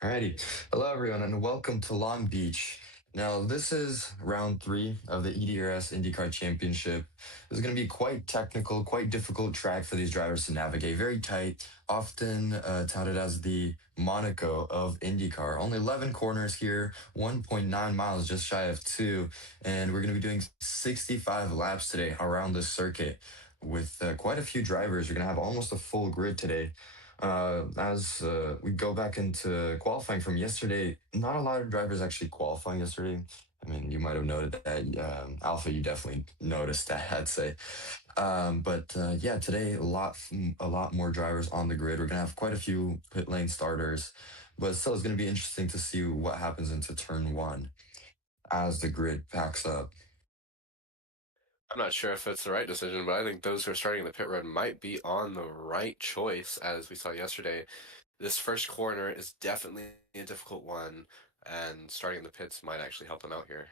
Alrighty. Hello, everyone, and welcome to Long Beach. Now, this is round three of the EDRS Indycar Championship. This is going to be quite technical, quite difficult track for these drivers to navigate. Very tight, often touted as the Monaco of IndyCar. Only 11 corners here, 1.9 miles, just shy of two. And we're going to be doing 65 laps today around this circuit with quite a few drivers. We're going to have almost a full grid today. As we go back into qualifying from yesterday, not a lot of drivers actually qualifying yesterday. I mean, you might have noted that. Alpha, you definitely noticed that, I'd say. But yeah, today a lot more drivers on the grid. We're gonna have quite a few pit lane starters, but still, it's gonna be interesting to see what happens into turn one as the grid packs up. I'm not sure if it's the right decision, but I think those who are starting in the pit road might be on the right choice, as we saw yesterday. This first corner is definitely a difficult one, and starting in the pits might actually help them out here.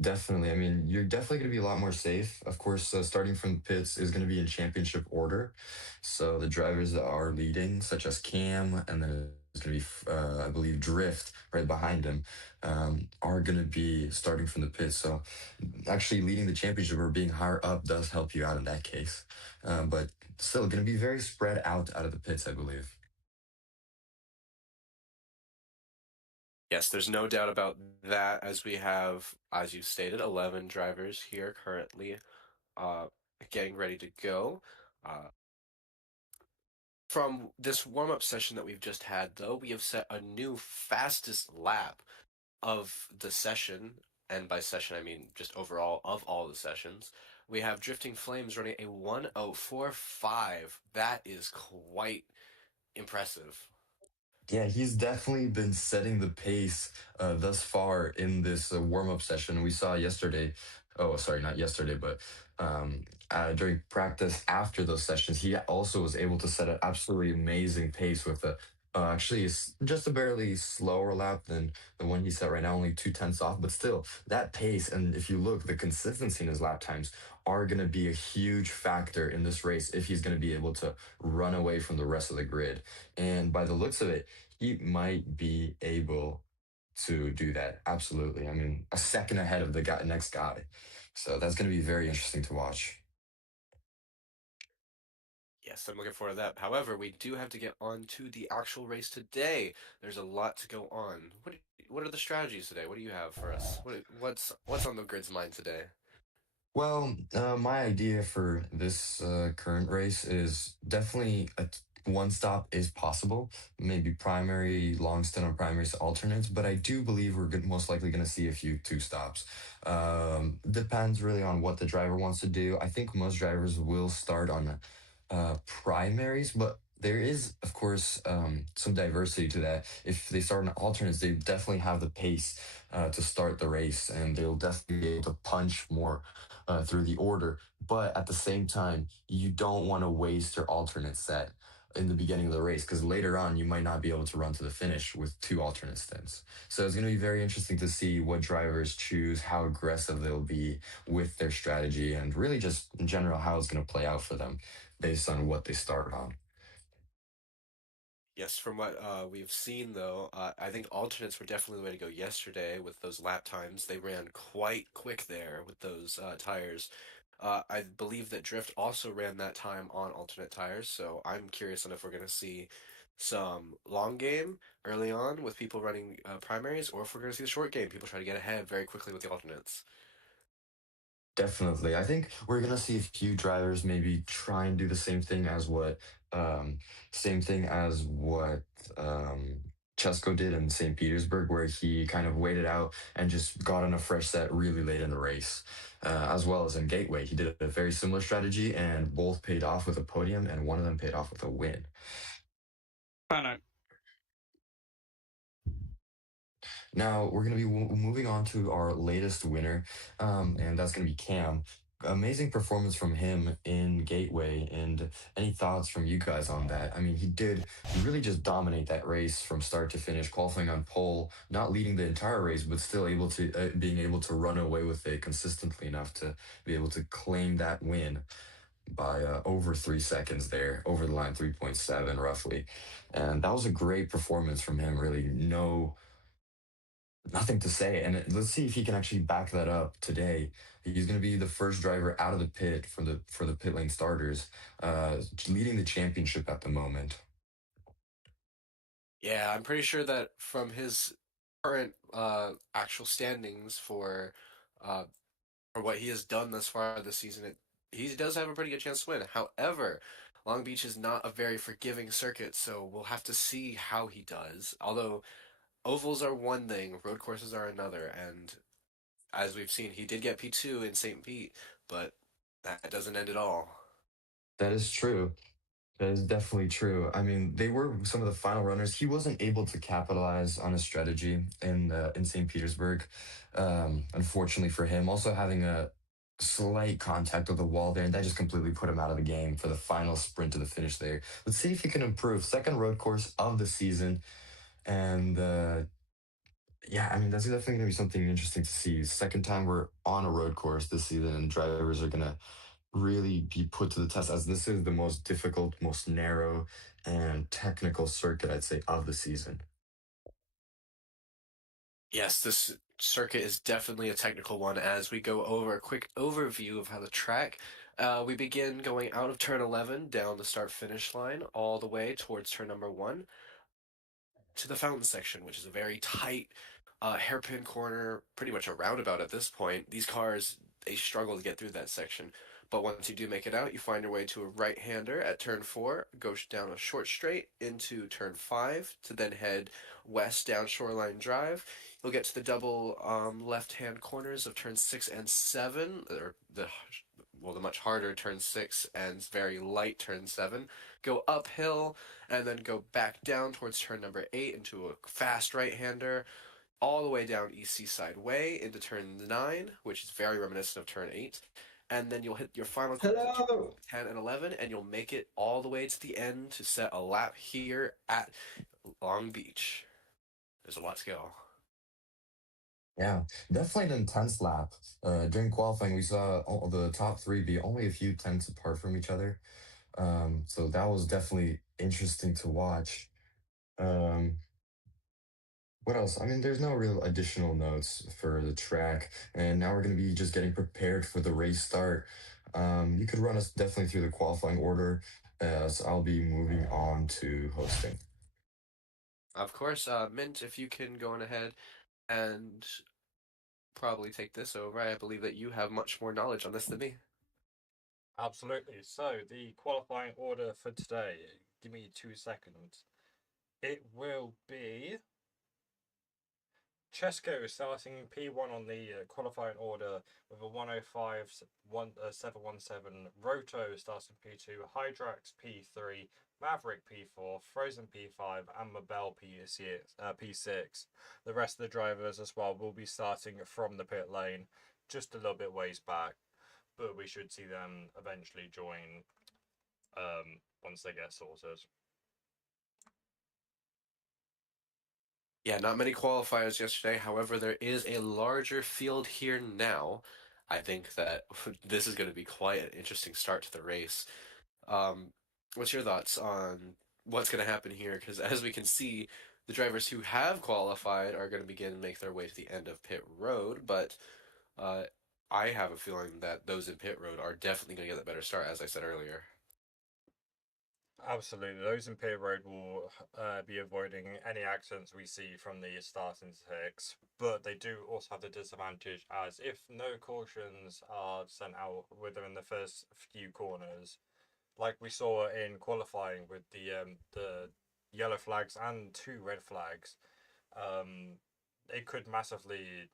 Definitely. I mean, you're definitely going to be a lot more safe. Of course, starting from the pits is going to be in championship order. So the drivers that are leading, such as Cam, and then it's going to be, I believe, Drift right behind him, are going to be starting from the pits. So actually leading the championship or being higher up does help you out in that case. But still going to be very spread out of the pits, I believe. Yes, there's no doubt about that, as we have, as you stated, 11 drivers here currently uh, getting ready to go. Uh, from this warm-up session that we've just had, though, we have set a new fastest lap of the session, and by session I mean just overall of all the sessions. We have Drifting Flames running a 1:04.5. That is quite impressive. Yeah, he's definitely been setting the pace thus far in this warm-up session. We saw yesterday, oh, sorry, not yesterday, but during practice after those sessions, he also was able to set an absolutely amazing pace with actually just a barely slower lap than the one he set right now, only 2/10 off, but still that pace. And if you look, the consistency in his lap times are going to be a huge factor in this race if he's going to be able to run away from the rest of the grid. And by the looks of it, he might be able to do that. Absolutely. I mean, a second ahead of the next guy. So that's going to be very interesting to watch. Yes, I'm looking forward to that. However, we do have to get on to the actual race today. There's a lot to go on. What are the strategies today? What do you have for us? What's on the grid's mind today? Well, my idea for this current race is definitely one stop is possible. Maybe primary, long stint on primaries, alternates, but I do believe we're most likely going to see a few two stops. Depends really on what the driver wants to do. I think most drivers will start on primaries, but there is, of course, some diversity to that. If they start on alternates, they definitely have the pace to start the race, and they'll definitely be able to punch more through the order. But at the same time, you don't want to waste your alternate set in the beginning of the race because later on you might not be able to run to the finish with two alternate stints. So it's going to be very interesting to see what drivers choose, how aggressive they'll be with their strategy, and really just in general how it's going to play out for them based on what they start on. Yes, from what we've seen, though, I think alternates were definitely the way to go yesterday with those lap times. They ran quite quick there with those tires. I believe that Drift also ran that time on alternate tires, so I'm curious on if we're going to see some long game early on with people running primaries, or if we're going to see the short game, people try to get ahead very quickly with the alternates. Definitely. I think we're gonna see a few drivers maybe try and do the um same thing as what um Chesko did in St. Petersburg, where he kind of waited out and just got on a fresh set really late in the race. As well as in Gateway. He did a very similar strategy and both paid off with a podium and one of them paid off with a win. I know. Now we're going to be moving on to our latest winner, and that's going to be Cam. Amazing performance from him in Gateway, and any thoughts from you guys on that? I mean, he did really just dominate that race from start to finish, qualifying on pole, not leading the entire race, but still able to being able to run away with it consistently enough to be able to claim that win. by over 3 seconds there, over the line 3.7 roughly. And that was a great performance from him, really. Nothing to say. And let's see if he can actually back that up today. He's going to be the first driver out of the pit for the pit lane starters, leading the championship at the moment. Yeah, I'm pretty sure that from his current actual standings uh, for what he has done thus far this season, he does have a pretty good chance to win. However, Long Beach is not a very forgiving circuit, so we'll have to see how he does. Although ovals are one thing, road courses are another, and as we've seen, he did get P2 in St. Pete, but that doesn't end it all. That is true. That is definitely true. I mean, they were some of the final runners. He wasn't able to capitalize on his strategy in St. Petersburg, unfortunately for him. Also having a slight contact with the wall there, and that just completely put him out of the game for the final sprint to the finish there. Let's see if he can improve. Second road course of the season, and yeah, I mean that's definitely going to be something interesting to see. Second time we're on a road course this season, and drivers are going to really be put to the test as this is the most difficult, most narrow, and technical circuit, I'd say, of the season. Yes, this circuit is definitely a technical one. As we go over a quick overview of how the track, we begin going out of turn 11 down the start finish line all the way towards turn number one to the fountain section, which is a very tight hairpin corner, pretty much a roundabout at this point. These cars, they struggle to get through that section. But once you do make it out, you find your way to a right-hander at turn 4, go down a short straight into turn 5 to then head west down Shoreline Drive. You'll get to the double left-hand corners of turn 6 and 7, or the much harder turn 6 and very light turn 7. Go uphill and then go back down towards turn number 8 into a fast right-hander, all the way down East Seaside Way into turn 9, which is very reminiscent of turn 8. And then you'll hit your final corners at turn Hello. 10 and 11, and you'll make it all the way to the end to set a lap here at Long Beach. There's a lot to go. Yeah, definitely an intense lap. During qualifying, we saw all the top three be only a few tenths apart from each other. So that was definitely interesting to watch. Um, what else? I mean, there's no real additional notes for the track, and now we're going to be just getting prepared for the race start. You could run us definitely through the qualifying order, as I'll be moving on to hosting. Of course, Mint, if you can go on ahead and probably take this over. I believe that you have much more knowledge on this than me. Absolutely. So the qualifying order for today, give me 2 seconds. It will be Chesko starting P1 on the qualifying order with a 105 717. Roto starts in P2, Hydrax P3, Maverick P4, Frozen P5, and Mabel P6. The rest of the drivers as well will be starting from the pit lane, just a little bit ways back, but we should see them eventually join once they get sorted. Yeah, not many qualifiers yesterday. However, there is a larger field here now. I think that this is going to be quite an interesting start to the race. Um, what's your thoughts on what's going to happen here? Because as we can see, the drivers who have qualified are going to begin to make their way to the end of pit road, but uh, I have a feeling that those in pit road are definitely going to get a better start, as I said earlier. Absolutely. Those in pit road will be avoiding any accidents we see from the starting six, but they do also have the disadvantage as if no cautions are sent out within the first few corners, like we saw in qualifying with the yellow flags and 2 red flags, it could massively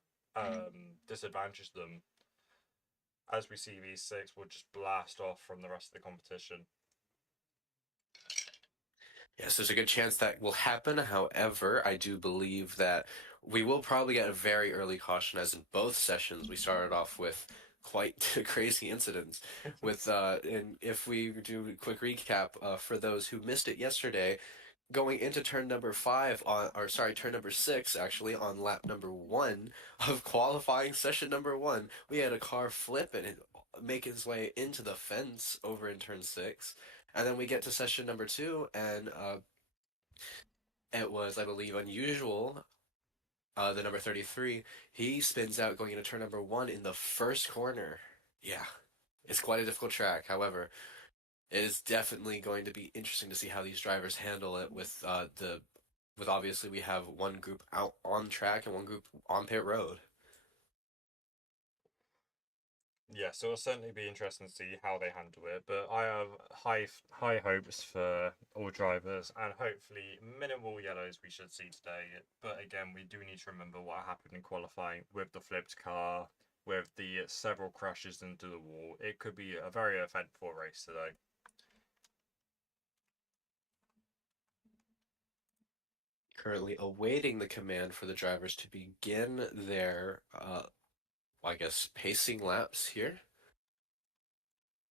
disadvantage them, as we see these six will just blast off from the rest of the competition. Yes, there's a good chance that will happen. However, I do believe that we will probably get a very early caution, as in both sessions we started off with quite crazy incidents. And if we do a quick recap for those who missed it yesterday, going into turn number 5 turn number 6 actually on lap number 1 of qualifying session number 1, we had a car flip and it make his way into the fence over in turn 6. And then we get to session number 2, and it was, I believe, unusual. The number 33, he spins out going into turn number 1 in the first corner. Yeah, it's quite a difficult track. However, it is definitely going to be interesting to see how these drivers handle it with obviously we have one group out on track and one group on pit road. Yeah, so it'll certainly be interesting to see how they handle it. But I have high hopes for all drivers, and hopefully minimal yellows we should see today. But again, we do need to remember what happened in qualifying with the flipped car, with the several crashes into the wall. It could be a very eventful race today. Currently awaiting the command for the drivers to begin their, I guess, pacing laps here.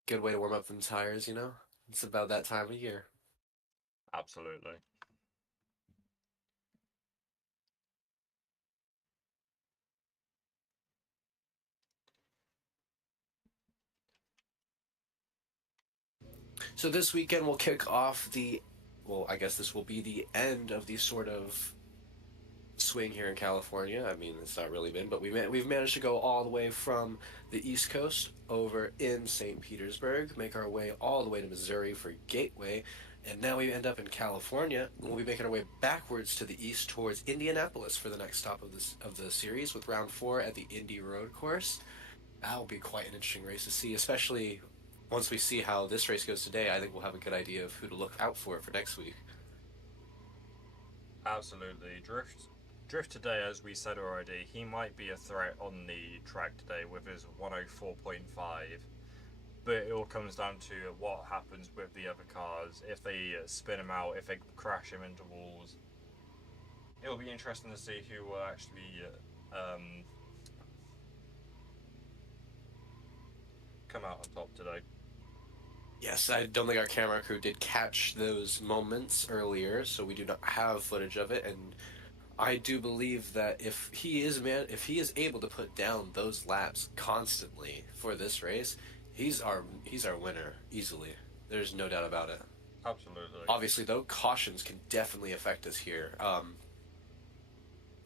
Good way to warm up them tires, you know? It's about that time of year. Absolutely. So this weekend we'll kick off well, I guess this will be the end of the sort of swing here in California. I mean, it's not really been, but we've managed to go all the way from the East Coast over in St. Petersburg, make our way all the way to Missouri for Gateway, and now we end up in California. We'll be making our way backwards to the east towards Indianapolis for the next stop of the series, with round 4 at the Indy Road Course. That will be quite an interesting race to see, especially once we see how this race goes today. I think we'll have a good idea of who to look out for next week. Absolutely. Drift today, as we said already, he might be a threat on the track today with his 104.5. But it all comes down to what happens with the other cars. If they spin him out, if they crash him into walls. It'll be interesting to see who will actually come out on top today. Yes, I don't think our camera crew did catch those moments earlier, so we do not have footage of it. And I do believe that if he is able to put down those laps constantly for this race, he's our winner easily. There's no doubt about it. Absolutely. Obviously, though, cautions can definitely affect us here.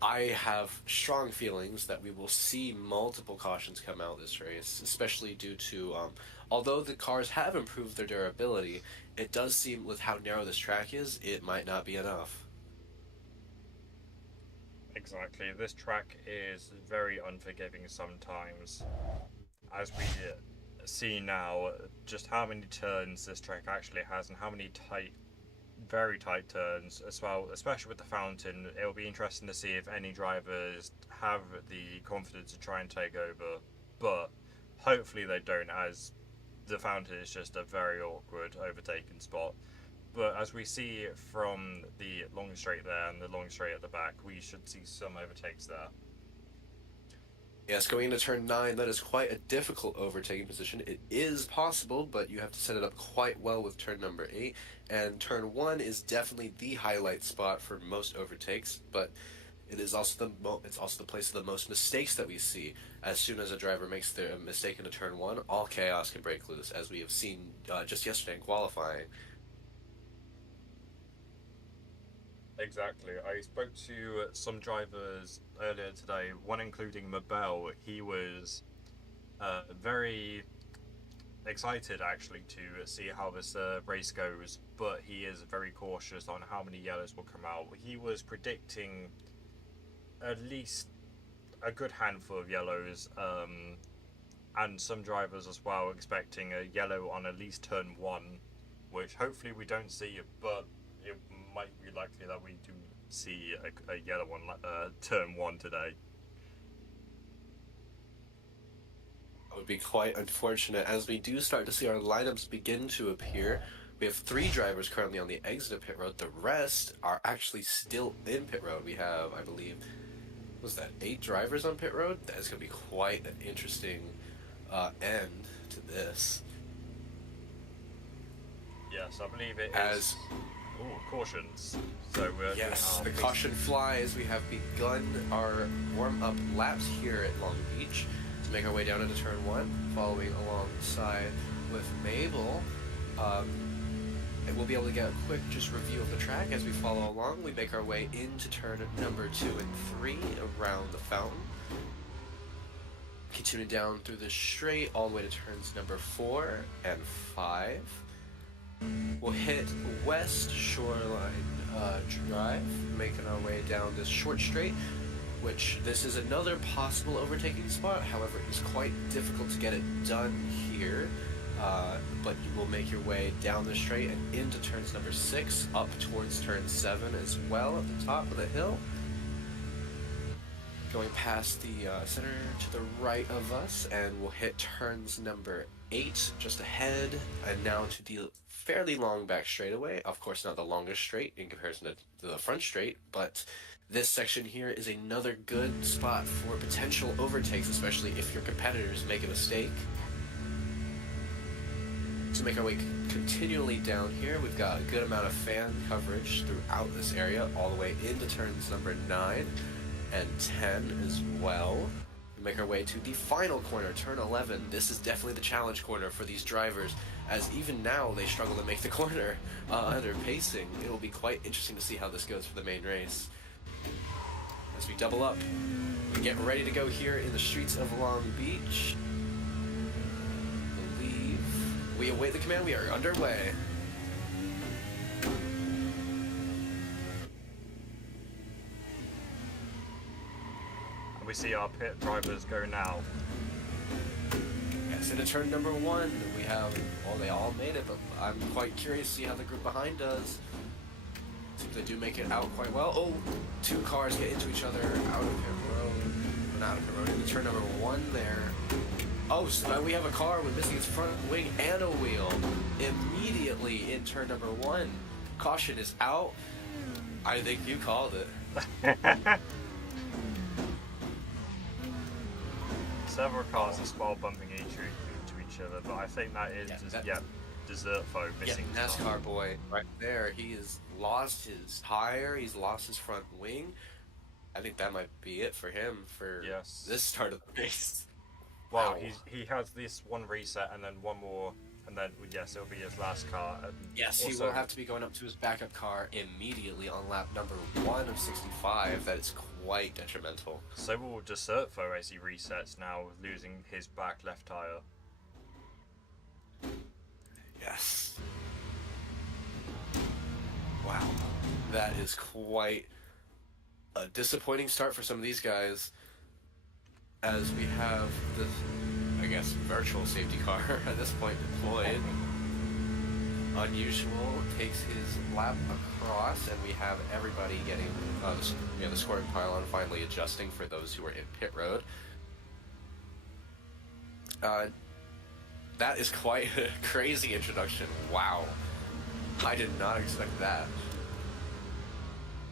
I have strong feelings that we will see multiple cautions come out this race, especially due to, although the cars have improved their durability, it does seem with how narrow this track is, it might not be enough. Exactly. This track is very unforgiving sometimes. As we see now, just how many turns this track actually has and how many very tight turns as well, especially with the fountain. It'll be interesting to see if any drivers have the confidence to try and take over, but hopefully they don't, as the fountain is just a very awkward overtaking spot. But as we see from the long straight there and the long straight at the back, we should see some overtakes there. Yes, going into turn 9, that is quite a difficult overtaking position. It is possible, but you have to set it up quite well with turn number 8. And turn 1 is definitely the highlight spot for most overtakes, but it is also the place of the most mistakes that we see. As soon as a driver makes their mistake into turn 1, all chaos can break loose, as we have seen just yesterday in qualifying. Exactly. I spoke to some drivers earlier today, one including Mabel. He was very excited actually to see how this race goes, but he is very cautious on how many yellows will come out. He was predicting at least a good handful of yellows, and some drivers as well expecting a yellow on at least turn 1, which hopefully we don't see, but it might be likely that we do see a yellow one turn 1 today. It would be quite unfortunate, as we do start to see our lineups begin to appear. We have 3 drivers currently on the exit of pit road. The rest are actually still in pit road. We have, I believe, was that 8 drivers on pit road? That is going to be quite an interesting end to this. Yes, I believe it is. Cautions. So yes, the caution flies. We have begun our warm-up laps here at Long Beach. make our way down into turn 1, following alongside with Mabel. And we'll be able to get a quick just review of the track as we follow along. We make our way into turn number 2 and 3 around the fountain. Continue down through the straight all the way to turns number 4 and 5. We'll hit West Shoreline Drive, making our way down this short straight, which this is another possible overtaking spot. However, it's quite difficult to get it done here. But you will make your way down the straight and into turns number 6, up towards turn 7 as well at the top of the hill. Going past the center to the right of us, and we'll hit turns number 8 just ahead, and now to the fairly long back straightaway. Of course, not the longest straight in comparison to the front straight, but this section here is another good spot for potential overtakes, especially if your competitors make a mistake. To make our way continually down here, we've got a good amount of fan coverage throughout this area, all the way into turns number 9 and 10 as well. We make our way to the final corner, turn 11. This is definitely the challenge corner for these drivers, as even now they struggle to make the corner under pacing. It'll be quite interesting to see how this goes for the main race. As we double up, we get ready to go here in the streets of Long Beach. We await the command. We are underway. And we see our pit drivers go now. Yes, into turn number 1, we have, well, they all made it, but I'm quite curious to see how the group behind does. Seems they do make it out quite well. Oh, 2 cars get into each other out of pit road. Not out of pit road, into turn number 1 there. Oh, so we have a car with missing its front wing and a wheel immediately in turn number 1. Caution is out. I think you called it. Several cars are spot bumping into each other, but I think that is Desert Foe missing. Yeah, NASCAR boy right there. He has lost his tire. He's lost his front wing. I think that might be it for him for this start of the race. Well, he has this one reset and then one more, and then yes, it'll be his last car. And yes, also, he will have to be going up to his backup car immediately on lap number 1 of 65. That is quite detrimental. So will Desert Foe as he resets now, losing his back left tire. Yes. Wow, that is quite a disappointing start for some of these guys. As we have this, I guess, virtual safety car at this point deployed. Unusual takes his lap across, and we have everybody getting the scoring pylon finally adjusting for those who are in pit road. That is quite a crazy introduction. Wow. I did not expect that.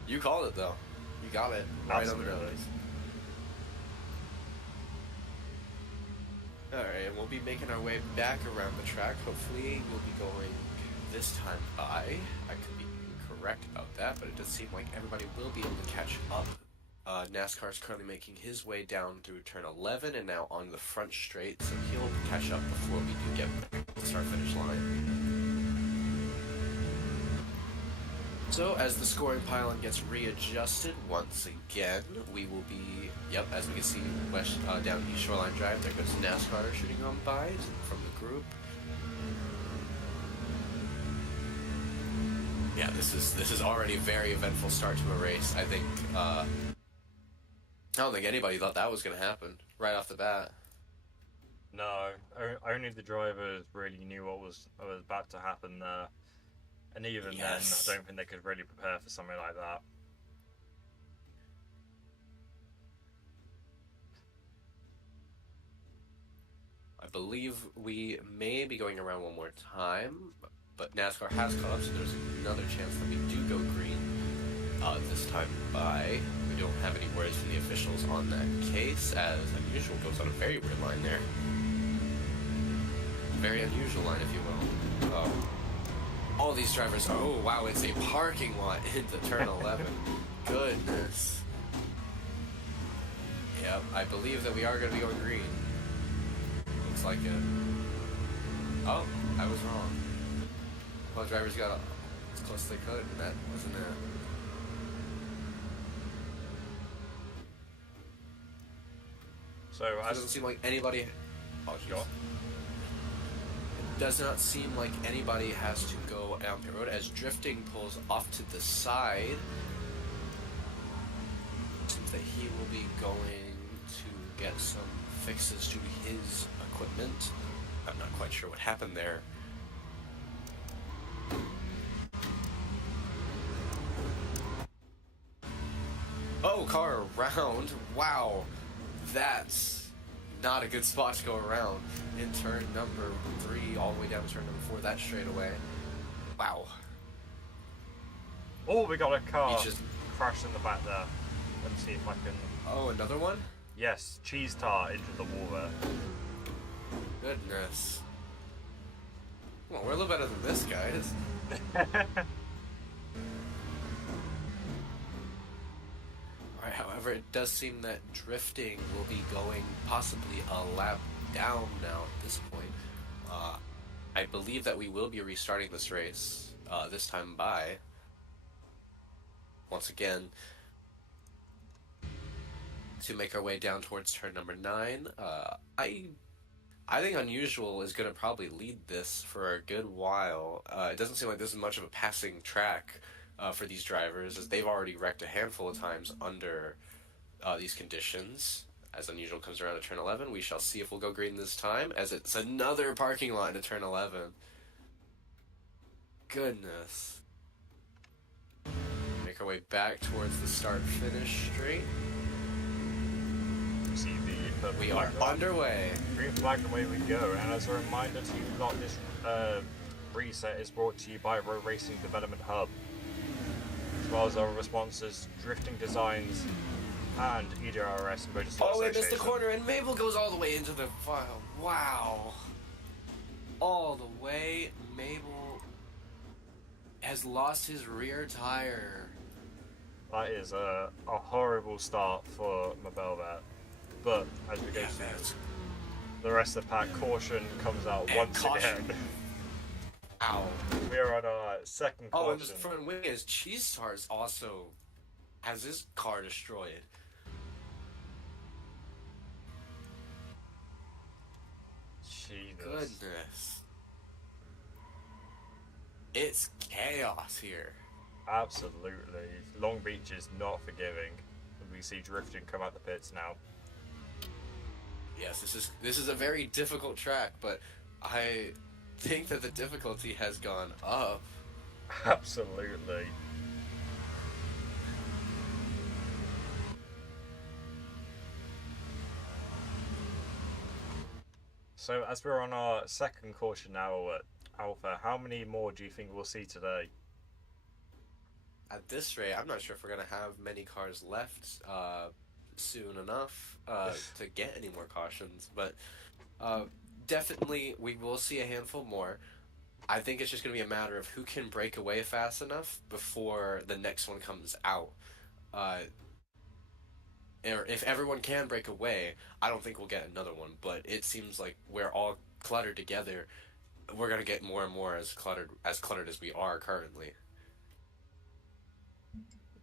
You called it, though. You got it right on the nose. Alright, and we'll be making our way back around the track. Hopefully we'll be going this time by. I could be incorrect about that, but it does seem like everybody will be able to catch up. NASCAR is currently making his way down through turn 11 and now on the front straight, so he'll catch up before we do get to the start-finish line. So as the scoring pylon gets readjusted once again, we will be, as we can see, down East Shoreline Drive, there goes NASCAR shooting on by from the group. Yeah, this is already a very eventful start to a race. I think, I don't think anybody thought that was going to happen right off the bat. No, only the drivers really knew what was about to happen there. And even then, I don't think they could really prepare for something like that. I believe we may be going around one more time, but NASCAR has caught up, so there's another chance that we do go green this time by. We don't have any words from the officials on that case, as unusual goes on a very weird line there. Very unusual line, if you will. All these drivers, oh wow, it's a parking lot into turn 11. Goodness. Yep, I believe that we are going to be going green. looks like it. Oh, I was wrong. Well, drivers got as close as they could, and that wasn't it. So It doesn't seem like anybody... Oh, Sure. It does not seem like anybody has to go down the road as drifting pulls off to the side. Seems that he will be going to get some fixes to his equipment. I'm not quite sure what happened there. Oh, car around. Wow. That's not a good spot to go around in turn number 3 all the way down to turn number 4. That straight away. Wow. Oh, we got a car He just... crashed in the back there. Let me see if I can... Oh, another one? Yes, cheese tart into the wall there. Goodness. Well, we're a little better than this, guys. Alright, however, it does seem that drifting will be going possibly a lap down now at this point. I believe that we will be restarting this race, this time by, once again, to make our way down towards turn number 9. I think Unusual is going to probably lead this for a good while. It doesn't seem like this is much of a passing track for these drivers, as they've already wrecked a handful of times under these conditions. As Unusual comes around to turn 11, we shall see if we'll go green this time, as it's another parking lot into turn 11. Goodness. Make our way back towards the start-finish straight. See the We are underway. green flag, away we go. And as a reminder to you lot, this reset is brought to you by Road Racing Development Hub, as well as our responses, Drifting Designs, and EDRS Motorsport Oh, we missed the Association. corner, and Mabel goes all the way into the file. Wow. All the way. Mabel has lost his rear tire. That is a horrible start for Mabel there. But as we go Yeah, through that's... the rest of the pack, caution comes out And once caution. again. Ow. We are on our second Oh, and caution. the front wing is Cheese Stars also has his car destroyed. Jesus. Goodness. It's chaos here. Absolutely. Long Beach is not forgiving. We see drifting come out the pits now. Yes, this is a very difficult track, but I think that the difficulty has gone up. Absolutely. So as we're on our second caution now at Alpha, how many more do you think we'll see today? At this rate, I'm not sure if we're going to have many cars left soon enough to get any more cautions, but definitely we will see a handful more. I think it's just going to be a matter of who can break away fast enough before the next one comes out. Or if everyone can break away, I don't think we'll get another one, but it seems like we're all cluttered together. We're going to get more and more as cluttered as we are currently.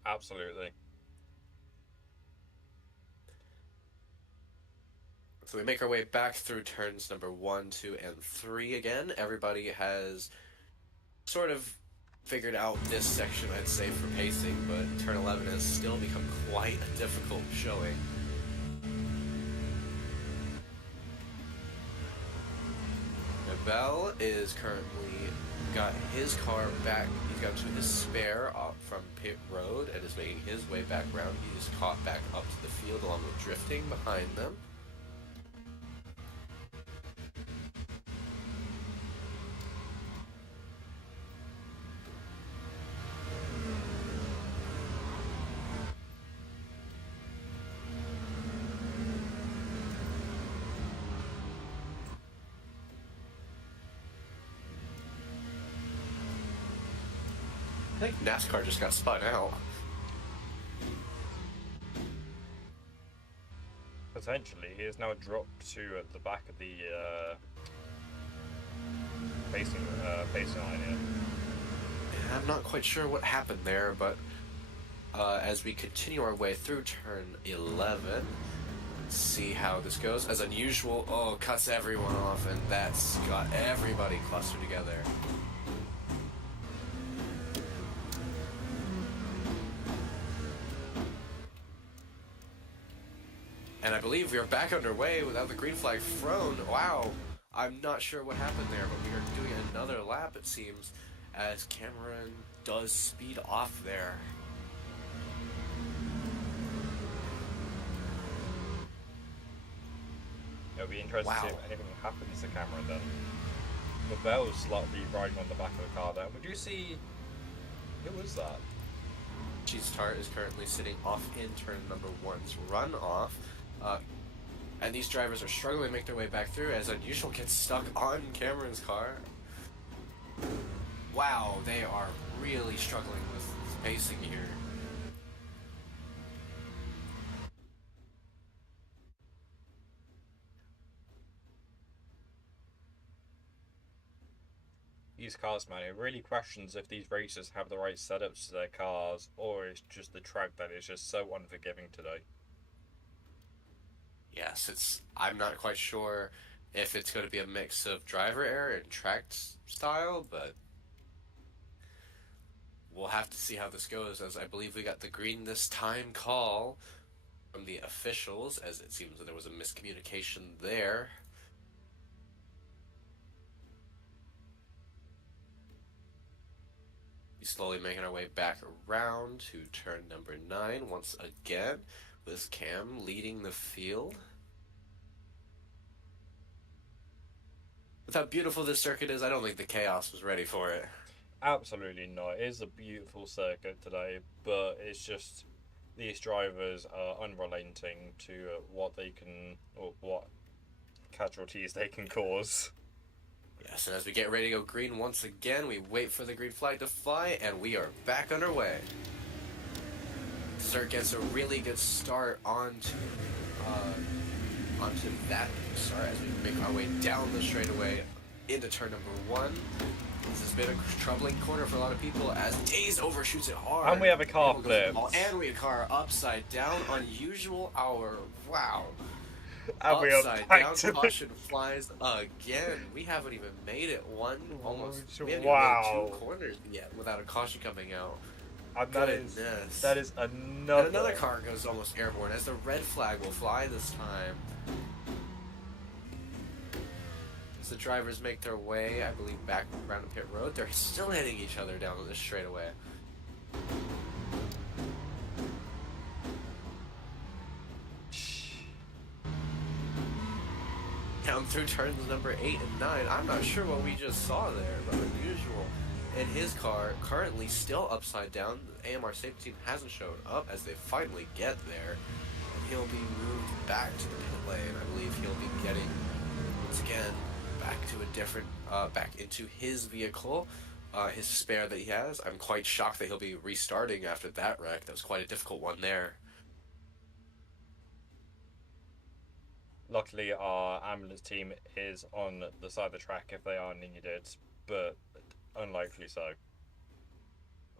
Absolutely. So we make our way back through turns number 1, 2, and 3 again. Everybody has sort of figured out this section, I'd say, for pacing, but turn 11 has still become quite a difficult showing. Nabel is currently got his car back. He's got to his spare off from pit road and is making his way back around. He's caught back up to the field along with drifting behind them. I think NASCAR just got spun out. potentially. He has now dropped to at the back of the pacing line here. Yeah, I'm not quite sure what happened there, but as we continue our way through turn 11, let's see how this goes. As unusual, cuts everyone off, and that's got everybody clustered together. And I believe we are back underway without the green flag thrown. Wow, I'm not sure what happened there, but we are doing another lap, it seems, as Cameron does speed off there. It'll be interesting to see if anything happens to Cameron then. The Bell's slightly riding on the back of the car there. Would you see... Who was that? Cheese-Tart is currently sitting off in turn number 1's runoff. And these drivers are struggling to make their way back through as Unusual gets stuck on Cameron's car. Wow, they are really struggling with pacing here. These cars, man, it really questions if these racers have the right setups to their cars, or it's just the track that is just so unforgiving today. Yes, I'm not quite sure if it's going to be a mix of driver error and track style, but we'll have to see how this goes, as I believe we got the green this time call from the officials, as it seems that there was a miscommunication there. We're slowly making our way back around to turn number 9 once again, with Cam leading the field. With how beautiful this circuit is, I don't think the Chaos was ready for it. Absolutely not. It is a beautiful circuit today, but it's just these drivers are unrelenting to what they can, or what casualties they can cause. Yes, and as we get ready to go green once again, we wait for the green flag to fly, and we are back underway. Start gets a really good start onto that start as we make our way down the straightaway into turn number 1. This has been a troubling corner for a lot of people as Daze overshoots it hard. And we have a car flip. And we have a car upside down. Unusual hour. Wow. And Upside down caution flies again. We haven't even made it one almost. We haven't even made 2 corners yet without a caution coming out. And Goodness. that is another. And another car goes almost airborne as the red flag will fly this time. As the drivers make their way, I believe, back around the pit road, they're still hitting each other down this straightaway. Down through turns number 8 and 9. I'm not sure what we just saw there, but Unusual in his car currently still upside down. The AMR safety team hasn't shown up as they finally get there. And he'll be moved back to the pit lane. I believe he'll be getting, once again, back to a different, back into his vehicle, his spare that he has. I'm quite shocked that he'll be restarting after that wreck. That was quite a difficult one there. Luckily, our ambulance team is on the side of the track if they are needed, but unlikely so.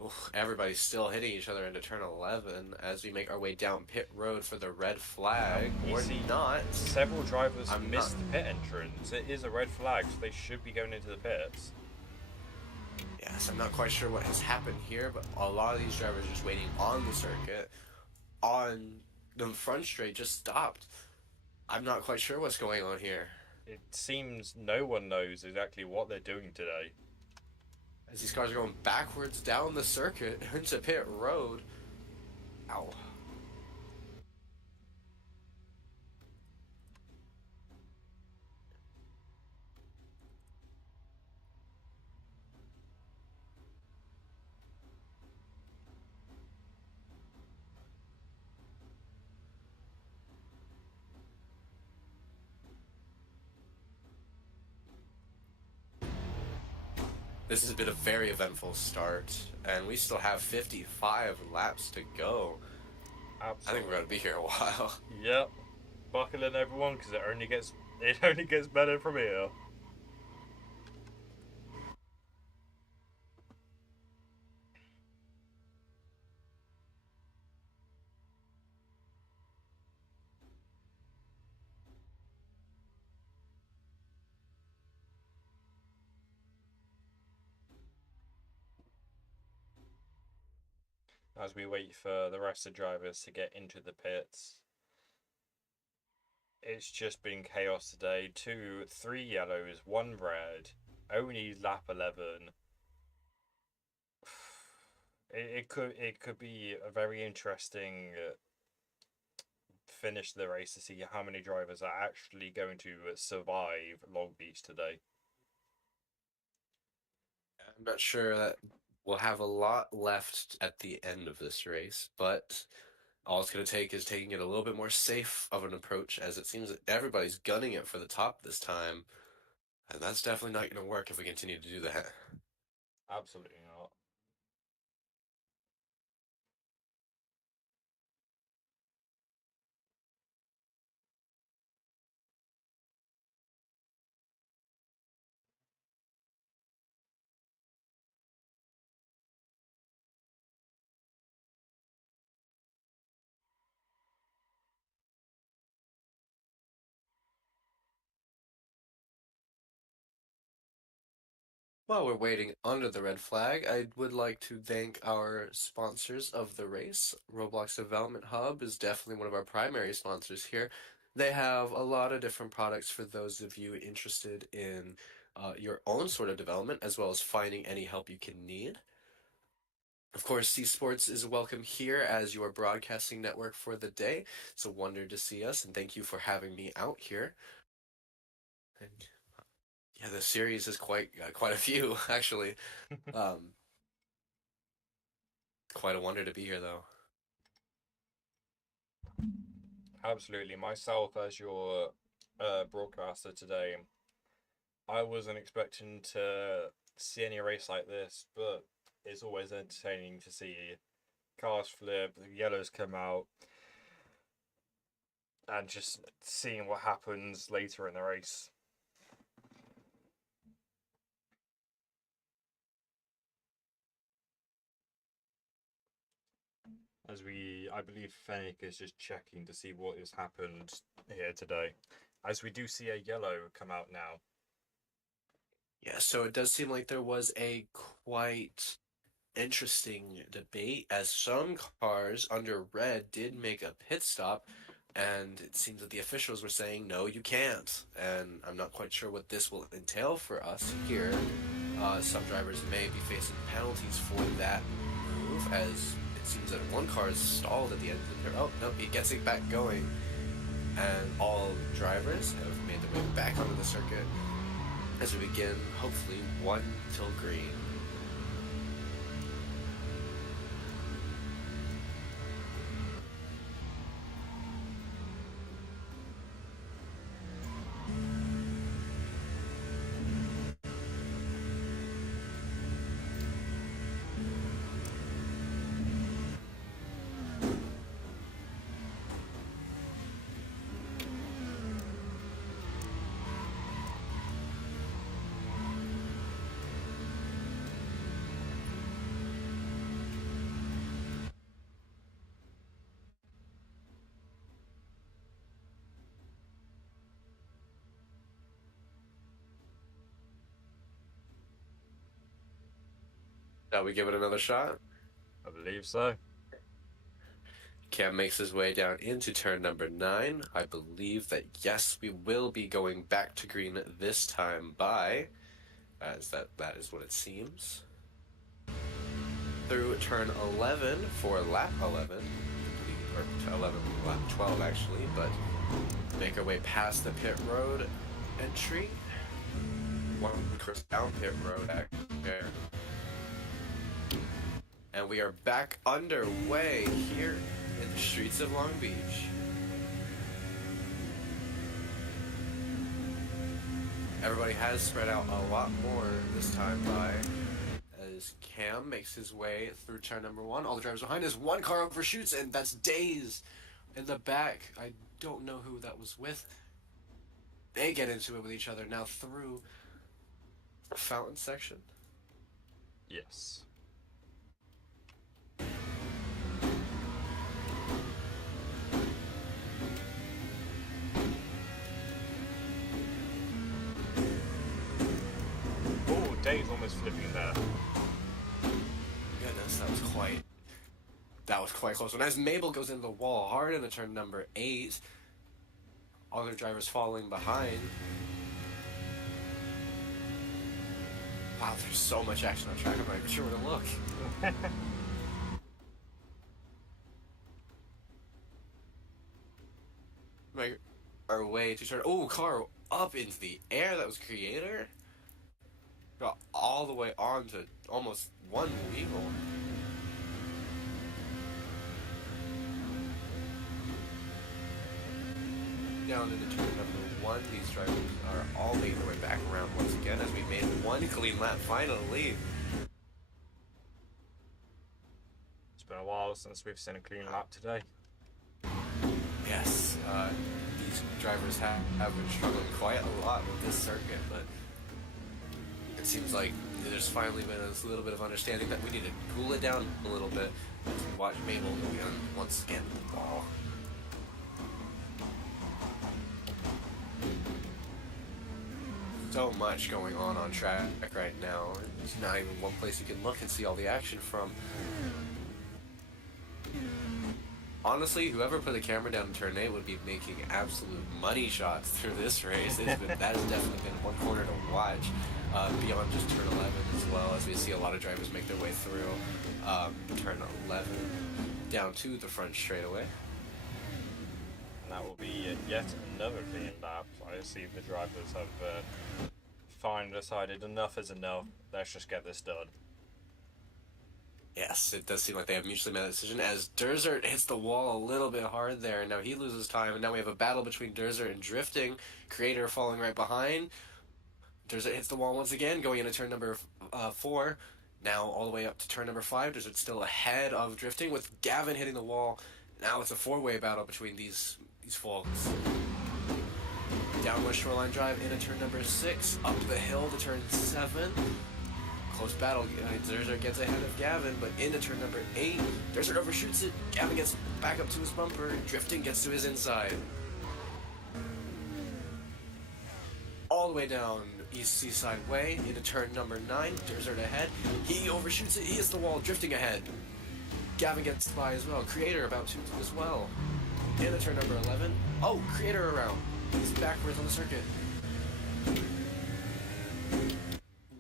Oof, everybody's still hitting each other into turn 11 as we make our way down pit road for the red flag. Or not. Several drivers missed the pit entrance. It is a red flag, so they should be going into the pits. Yes, I'm not quite sure what has happened here, but a lot of these drivers are just waiting on the circuit. On the front straight just stopped. I'm not quite sure what's going on here. It seems no one knows exactly what they're doing today. As these cars are going backwards down the circuit into pit road. Ow. This has been a very eventful start, and we still have 55 laps to go. Absolutely. I think we're going to be here a while. Yep. buckle in, everyone, because it only gets better from here. As we wait for the rest of the drivers to get into the pits. It's just been chaos today. 2, 3 yellows, 1 red. Only lap 11. It could be a very interesting finish to the race to see how many drivers are actually going to survive Long Beach today. I'm not sure that we'll have a lot left at the end of this race, but all it's going to take is taking it a little bit more safe of an approach, as it seems that everybody's gunning it for the top this time, and that's definitely not going to work if we continue to do that. Absolutely not. While we're waiting under the red flag, I would like to thank our sponsors of the race. Roblox Development Hub is definitely one of our primary sponsors here. They have a lot of different products for those of you interested in your own sort of development, as well as finding any help you can need. Of course, C Sports is welcome here as your broadcasting network for the day. It's a wonder to see us, and thank you for having me out here. And yeah, the series is quite a few actually. Um, Quite a wonder to be here, though. Absolutely. Myself, as your broadcaster today, I wasn't expecting to see any race like this, but it's always entertaining to see cars flip, the yellows come out, and just seeing what happens later in the race. I believe Fennec is just checking to see what has happened here today. As we do see a yellow come out now. Yeah, so it does seem like there was a quite interesting debate, as some cars under red did make a pit stop, and it seems that the officials were saying, no, you can't. And I'm not quite sure what this will entail for us here. Some drivers may be facing penalties for that move, as it seems that one car is stalled at the end of the turn. Oh, no, he gets it back going. And all drivers have made their way back onto the circuit as we begin, hopefully, 1 till green. Shall we give it another shot? I believe so. Cam makes his way down into turn number 9. I believe that, yes, we will be going back to green this time by, as that is what it seems. Through turn 11 for lap 11, or 11, lap 12 actually, but make our way past the pit road entry. One course down pit road actually. And we are back underway here in the streets of Long Beach. Everybody has spread out a lot more this time by, as Cam makes his way through turn number 1. All the drivers behind us, one car overshoots, and that's Days In the back, I don't know who that was with. They get into it with each other now through the fountain section. Yes. Oh, Dave's almost flipping there. Goodness, that was quite close. And as Mabel goes into the wall hard into turn number 8, other drivers following behind. Wow, there's so much action on track. I'm not even sure where to look. Make our way to turn. Oh, car up into the air. That was Creator. Got all the way on to almost one wheel. Down into turn number 1. These drivers are all making their way back around once again as we made one clean lap finally. It's been a while since we've seen a clean lap today. Yes, these drivers have been struggling quite a lot with this circuit, but it seems like there's finally been a little bit of understanding that we need to cool it down a little bit as we watch Mabel go again, once again the ball. So much going on track right now. There's not even one place you can look and see all the action from. Honestly, whoever put the camera down in turn 8 would be making absolute money shots through this race. That has definitely been one corner to watch, beyond just turn 11 as well, as we see a lot of drivers make their way through turn 11 down to the front straightaway. And that will be yet another clean lap. I see the drivers have finally decided enough is enough. Let's just get this done. Yes, it does seem like they have mutually made that decision as Derzert hits the wall a little bit hard there. Now he loses time, and now we have a battle between Derzert and Drifting. Creator falling right behind. Derzert hits the wall once again, going into turn number 4. Now all the way up to turn number 5. Derzert's still ahead of Drifting, with Gavin hitting the wall. Now it's a 4-way battle between these folks. Downward Shoreline Drive into turn number 6. Up the hill to turn 7. Close battle. Derzert gets ahead of Gavin, but into turn number 8. Derzert overshoots it. Gavin gets back up to his bumper. Drifting gets to his inside. All the way down East Seaside Way into turn number 9. Derzert ahead. He overshoots it. He hits the wall. Drifting ahead. Gavin gets by as well. Creator about to as well. Into turn number 11. Oh, Creator around. He's backwards on the circuit.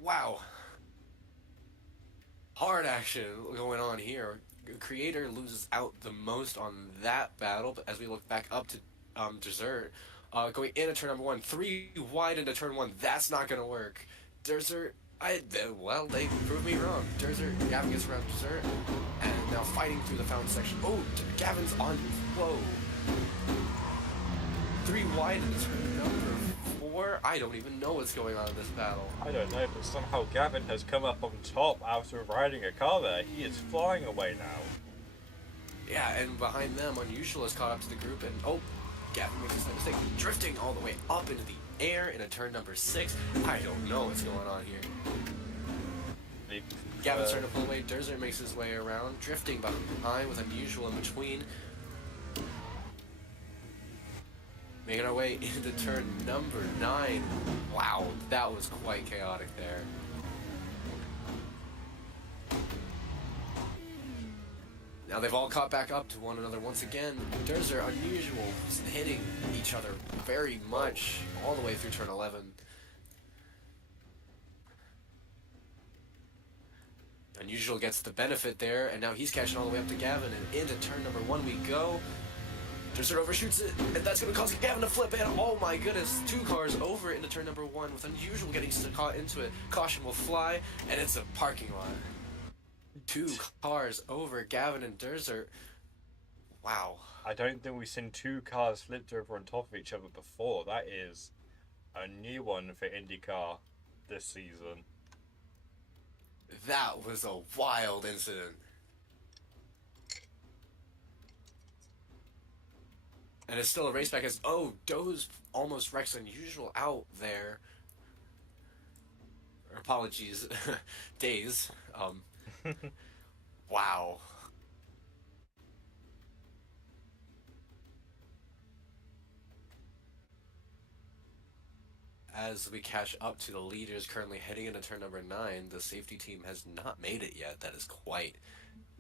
Wow. Hard action going on here. Creator loses out the most on that battle, but as we look back up to Derzert, going into turn number 1, 3 wide into turn 1, that's not going to work. Derzert, they proved me wrong. Gavin gets around Derzert, and now fighting through the fountain section. Oh, Gavin's on, whoa. 3 wide into turn number 4. I don't even know what's going on in this battle. I don't know, but somehow Gavin has come up on top after riding a car there. He is flying away now. Yeah, and behind them, Unusual has caught up to the group, and Gavin makes a mistake. Drifting all the way up into the air into turn number 6. I don't know what's going on here. Gavin's trying to pull away. Derzert makes his way around, drifting behind with Unusual in between. Making our way into turn number 9. Wow, that was quite chaotic there. Now they've all caught back up to one another once again. Derzert, Unusual, hitting each other very much all the way through turn 11. Unusual gets the benefit there, and now he's catching all the way up to Gavin, and into turn number 1 we go. Derzert overshoots it, and that's going to cause Gavin to flip, and oh my goodness, 2 cars over into turn number 1 with Unusual getting caught into it. Caution will fly, and it's a parking lot. 2 cars over Gavin and Derzert. Wow. I don't think we've seen 2 cars flipped over on top of each other before. That is a new one for Indycar this season. That was a wild incident. And it's still a race back as, oh, Doe's almost wrecks Unusual out there. Or apologies, Days. Wow. As we catch up to the leaders currently heading into turn number 9, the safety team has not made it yet. That is quite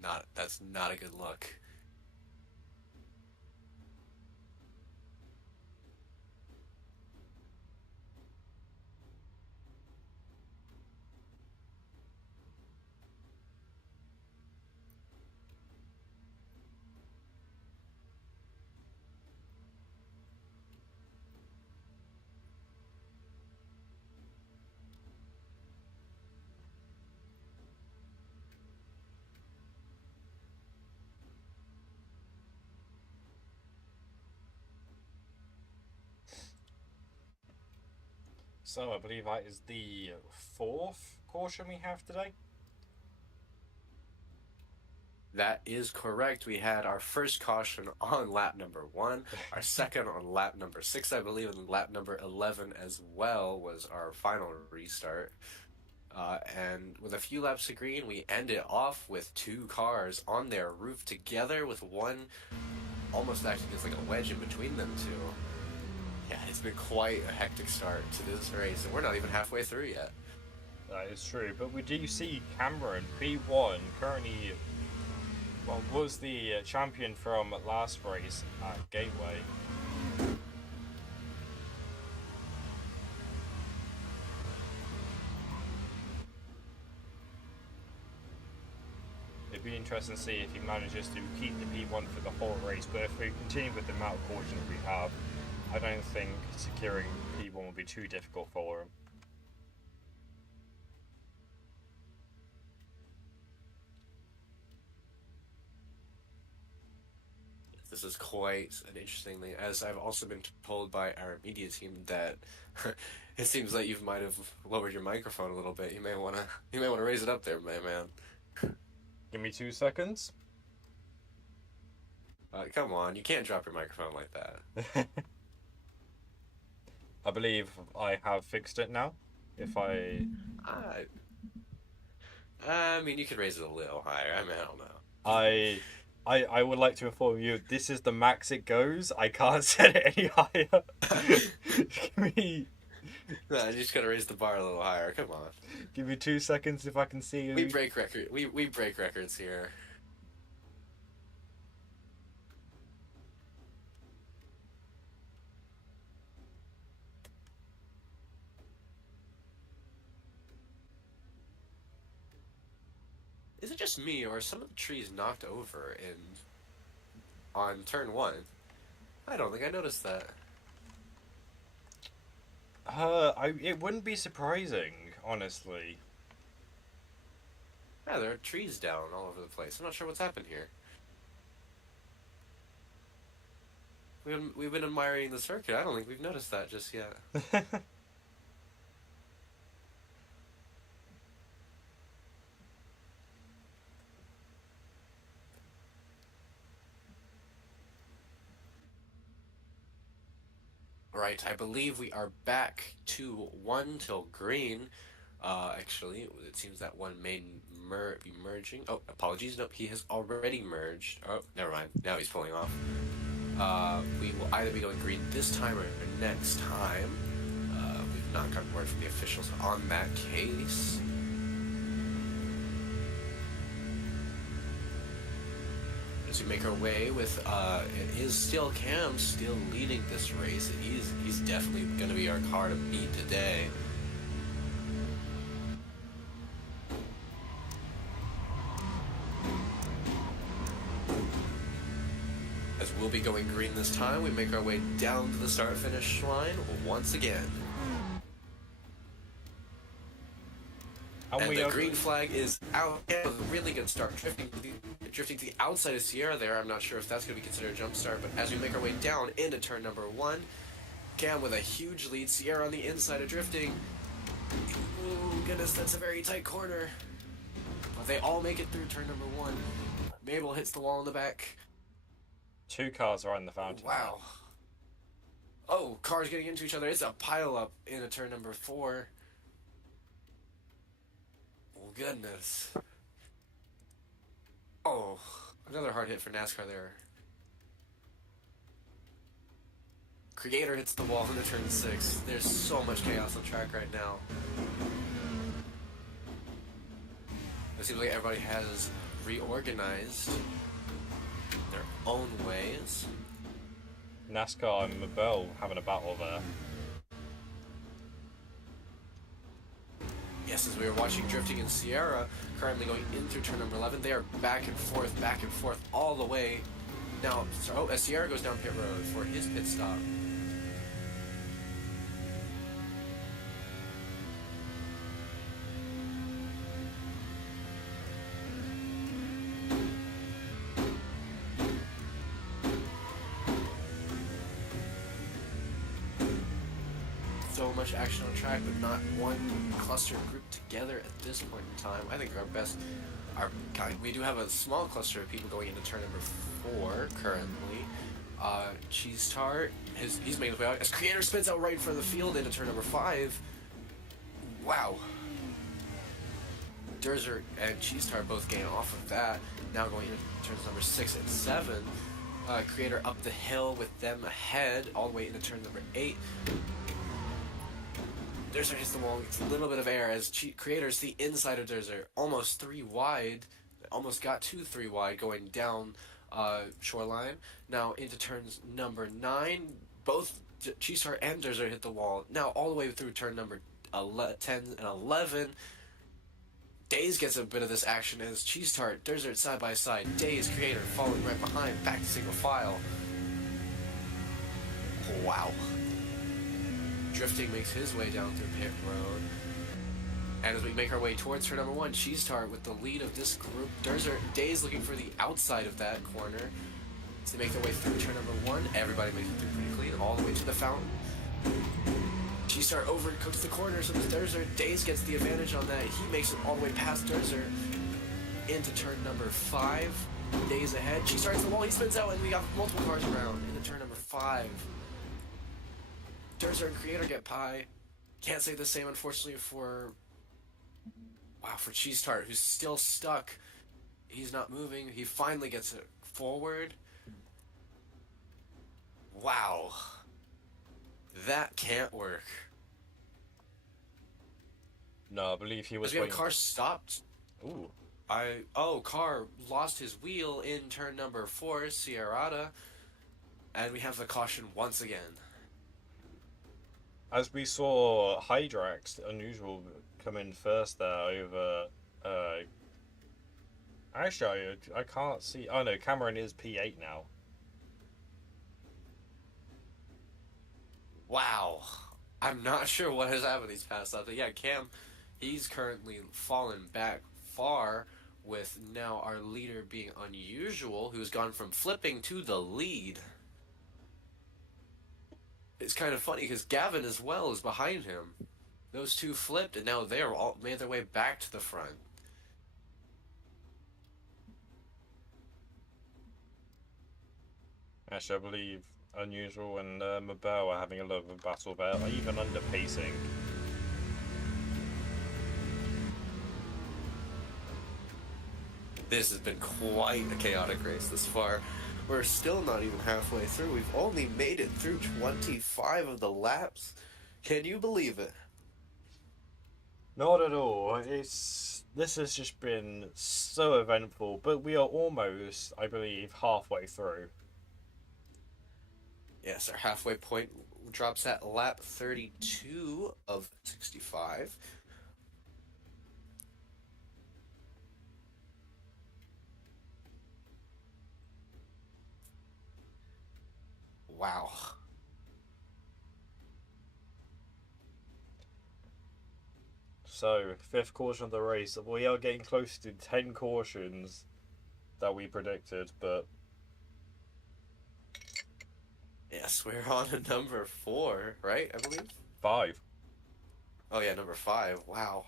not, that's not a good look. So I believe that is the 4th caution we have today. That is correct. We had our first caution on lap number 1, our second on lap number 6, I believe, and lap number 11 as well was our final restart. And with a few laps of green, we end it off with 2 cars on their roof together, with one almost acting as like a wedge in between them two. Yeah, it's been quite a hectic start to this race, and we're not even halfway through yet. That is true, but we do see Cameron, P1, currently, well, was the champion from last race at Gateway. It'd be interesting to see if he manages to keep the P1 for the whole race, but if we continue with the amount of cautions we have, I don't think securing P1 will be too difficult for him. This is quite an interesting thing, as I've also been told by our media team that it seems like you might have lowered your microphone a little bit. You may want to raise it up there, my man. Give me 2 seconds. Come on, you can't drop your microphone like that. I believe I have fixed it now. If I mean, you could raise it a little higher. I mean, I don't know. I would like to inform you, this is the max it goes. I can't set it any higher. Give me... No, you just gotta raise the bar a little higher. Come on. Give me 2 seconds if I can see you. We break record. We break records here. Is it just me, or are some of the trees knocked over on turn 1? I don't think I noticed that. It wouldn't be surprising, honestly. Yeah, there are trees down all over the place. I'm not sure what's happened here. We've been admiring the circuit. I don't think we've noticed that just yet. Right, I believe we are back to 1 till green. Actually, it seems that one may be merging. Oh, apologies. Nope, he has already merged. Oh, never mind. Now he's pulling off. We will either be going green this time or next time. We've not gotten word from the officials on that case. As we make our way with, it is still Cam still leading this race. He's definitely going to be our car to beat today. As we'll be going green this time, we make our way down to the start-finish line once again. And the green flag is out. A really good start, drifting to the outside of Sierra there. I'm not sure if that's going to be considered a jump start, but as we make our way down into turn number 1, Cam with a huge lead. Sierra on the inside of drifting. Oh goodness, that's a very tight corner. But they all make it through turn number 1. Mabel hits the wall in the back. 2 cars are in the fountain. Wow. Oh, cars getting into each other. It's a pileup in a turn number 4. Oh, goodness. Oh, another hard hit for NASCAR there. Creator hits the wall into turn 6. There's so much chaos on track right now. It seems like everybody has reorganized their own ways. NASCAR and Mabel having a battle there. Yes, as we are watching Drifting and Sierra currently going in through turn number 11, they are back and forth, all the way. Now, as Sierra goes down pit road for his pit stop. So much action on track, but not one cluster grouped together at this point in time. I think we do have a small cluster of people going into turn number 4 currently. Cheese Tart, he's making his way out as Creator spins out right in front of the field into turn number 5. Wow. Derzer and Cheese Tart both gain off of that. Now going into turns number 6 and 7. Creator up the hill with them ahead, all the way into turn number 8. Derzer hits the wall, gets a little bit of air as Creator's the inside of Derzer, almost 3 wide, almost got to 3 wide going down Shoreline. Now into turns number 9, both Cheestar and Derzer hit the wall. Now all the way through turn number 10 and 11, Days gets a bit of this action as Cheese Tart, Derzer side by side, Days, Creator following right behind, back to single file. Wow. Drifting makes his way down through pit road. And as we make our way towards turn number 1, Cheese Tart with the lead of this group. Days looking for the outside of that corner. As they make their way through turn number 1, everybody makes it through pretty clean, all the way to the fountain. Cheese Tart overcooks the corner, so Derzer. Days gets the advantage on that. He makes it all the way past Derzer into turn number 5. Days ahead. Cheese Tart hits the wall, he spins out, and we got multiple cars around into turn number 5. Derzer and Creator get pie. Can't say the same, unfortunately, for Cheese Tart, who's still stuck. He's not moving. He finally gets it forward. Wow. That can't work. No, I believe he was As we have waiting. car stopped. Ooh. Car lost his wheel in turn number 4, Sierrata. And we have the caution once again. As we saw Hydrax, Unusual, come in first there over... actually, I can't see... Oh no, Cameron is P8 now. Wow. I'm not sure what has happened these past laps. But yeah, Cam, he's currently fallen back far, with now our leader being Unusual, who's gone from flipping to the lead. It's kind of funny because Gavin as well is behind him. Those two flipped, and now they're all made their way back to the front. Actually, I believe Unusual and Mabel are having a little bit of a battle there, even under pacing. This has been quite a chaotic race this far. We're still not even halfway through. We've only made it through 25 of the laps. Can you believe it? Not at all. This has just been so eventful, but we are almost, I believe, halfway through. Yes, our halfway point drops at lap 32 of 65. Wow. So, 5th caution of the race. We are getting close to 10 cautions that we predicted, but... Yes, we're on a number 4, right, I believe? 5. Oh yeah, number 5. Wow.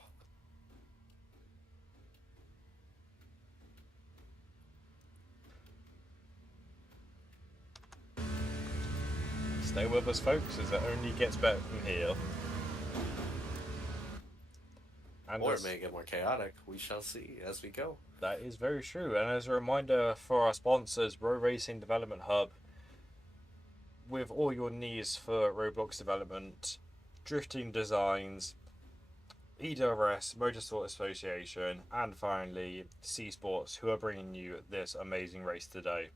Stay with us, folks, as it only gets better from here. And Or it may get more chaotic. We shall see as we go. That is very true. And as a reminder for our sponsors, Row Racing Development Hub, with all your needs for Roblox development, drifting designs, EDRS, Motorsport Association, and finally C Sports, who are bringing you this amazing race today.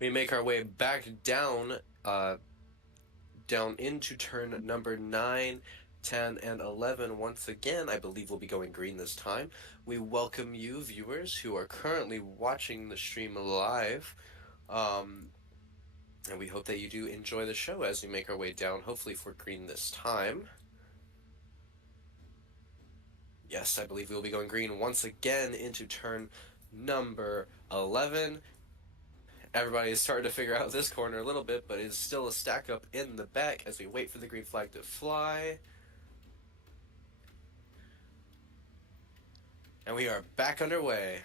We make our way back down into turn number 9, 10, and 11. Once again, I believe we'll be going green this time. We welcome you, viewers, who are currently watching the stream live. And we hope that you do enjoy the show as we make our way down, hopefully for green this time. Yes, I believe we'll be going green once again into turn number 11. Everybody is starting to figure out this corner a little bit, but it's still a stack up in the back as we wait for the green flag to fly. And we are back underway.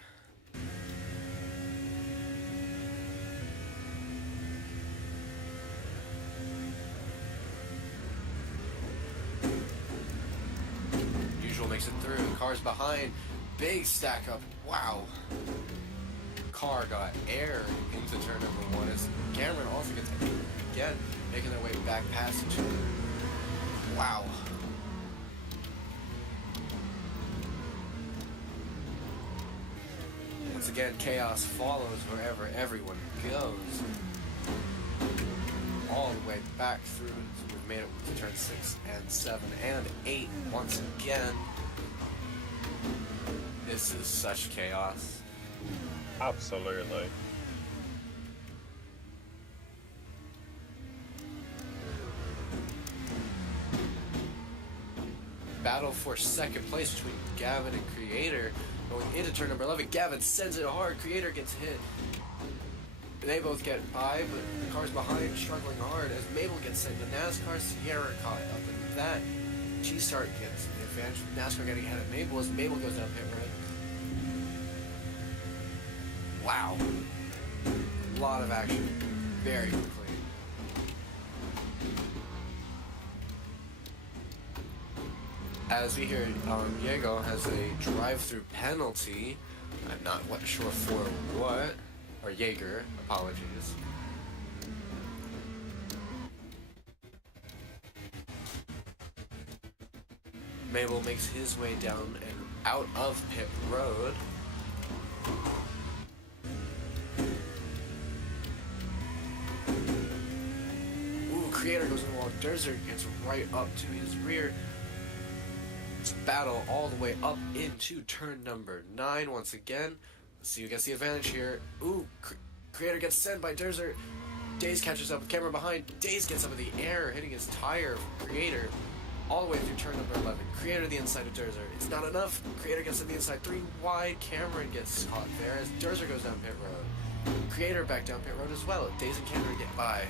Usual makes it through. Cars behind. Big stack up. Wow. Car got air into turn number 1 as Cameron also gets again making their way back past each other. Wow. Once again, chaos follows wherever everyone goes. All the way back through, so we've made it to turn 6 and 7 and 8 once again. This is such chaos. Absolutely. Battle for second place between Gavin and Creator. Going into turn number 11, Gavin sends it hard. Creator gets hit. They both get by, but the cars behind struggling hard as Mabel gets sent. The NASCAR Sierra caught up in that. G-Start gets the advantage. NASCAR getting ahead of Mabel as Mabel goes down pit road. Wow. A lot of action. Very quickly. As we hear, Diego has a drive-through penalty. I'm not sure for what. Or Jaeger, apologies. Mabel makes his way down and out of pit road. Ooh, Creator goes in the wall. Durzer gets right up to his rear. It's battle all the way up into turn number 9 once again. Let's see who gets the advantage here. Ooh, Creator gets sent by Durzer. Daze catches up with Cameron behind. Daze gets up in the air, hitting his tire. Creator all the way through turn number 11. Creator the inside of Durzer. It's not enough. Creator gets in the inside 3 wide. Cameron gets caught there as Durzer goes down pit road. Creator back down pit road as well. Daze and Cameron get by.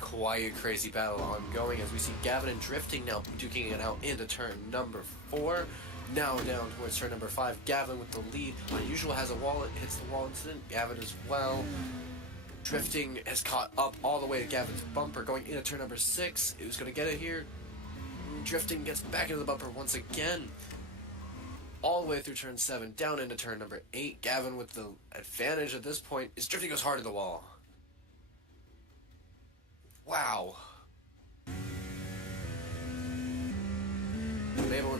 Quite a crazy battle ongoing as we see Gavin and Drifting now duking it out into turn number 4. Now down towards turn number 5. Gavin with the lead. Unusual has a wall. It hits the wall incident. Gavin as well. Drifting has caught up all the way to Gavin's bumper going into turn number 6. Who's going to get it here? Drifting gets back into the bumper once again. All the way through turn 7. Down into turn number 8. Gavin with the advantage at this point. Is Drifting goes hard to the wall. Wow.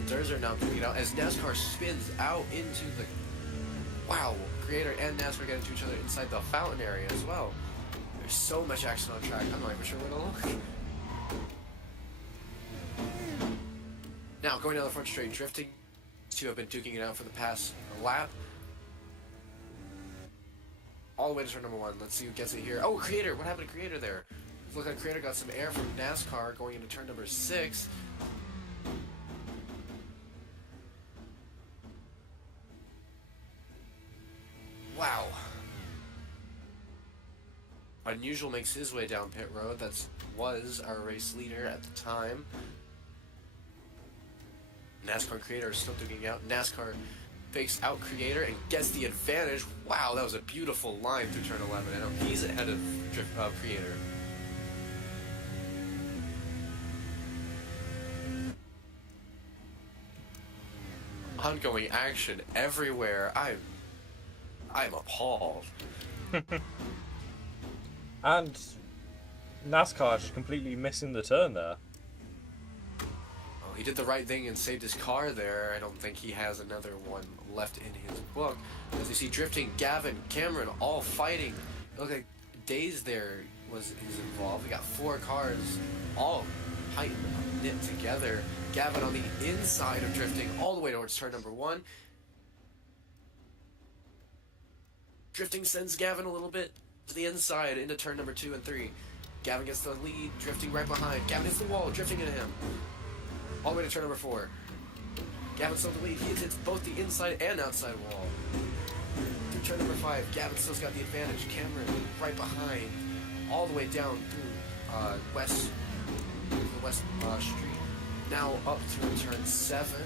Challenger's are now duking it out as NASCAR spins out into the... Wow, Creator and NASCAR get into each other inside the fountain area as well. There's so much action on track, I'm not even sure where to look. Now, going down the front straight, drifting. These two have been duking it out for the past lap. All the way to turn number 1. Let's see who gets it here. Oh, Creator! What happened to Creator there? It looks like Creator got some air from NASCAR going into turn number 6. Wow. Unusual makes his way down pit road. That was our race leader at the time. NASCAR and Creator are still duking out. NASCAR fakes out Creator and gets the advantage. Wow, that was a beautiful line through turn 11. I know he's ahead of Creator. Ongoing action everywhere. I'm appalled. And NASCAR just completely missing the turn there. Well, he did the right thing and saved his car there. I don't think he has another one left in his book. As you see, drifting, Gavin, Cameron, all fighting. It looked like Days there is involved. We got 4 cars, all tight and knit together. Gavin on the inside of drifting, all the way towards turn number 1. Drifting sends Gavin a little bit to the inside into turn number 2 and 3. Gavin gets the lead, drifting right behind. Gavin hits the wall, drifting into him. All the way to turn number 4. Gavin still the lead. He hits both the inside and outside wall. Through turn number 5, Gavin still's got the advantage. Cameron right behind. All the way down through the west street. Now up through turn 7.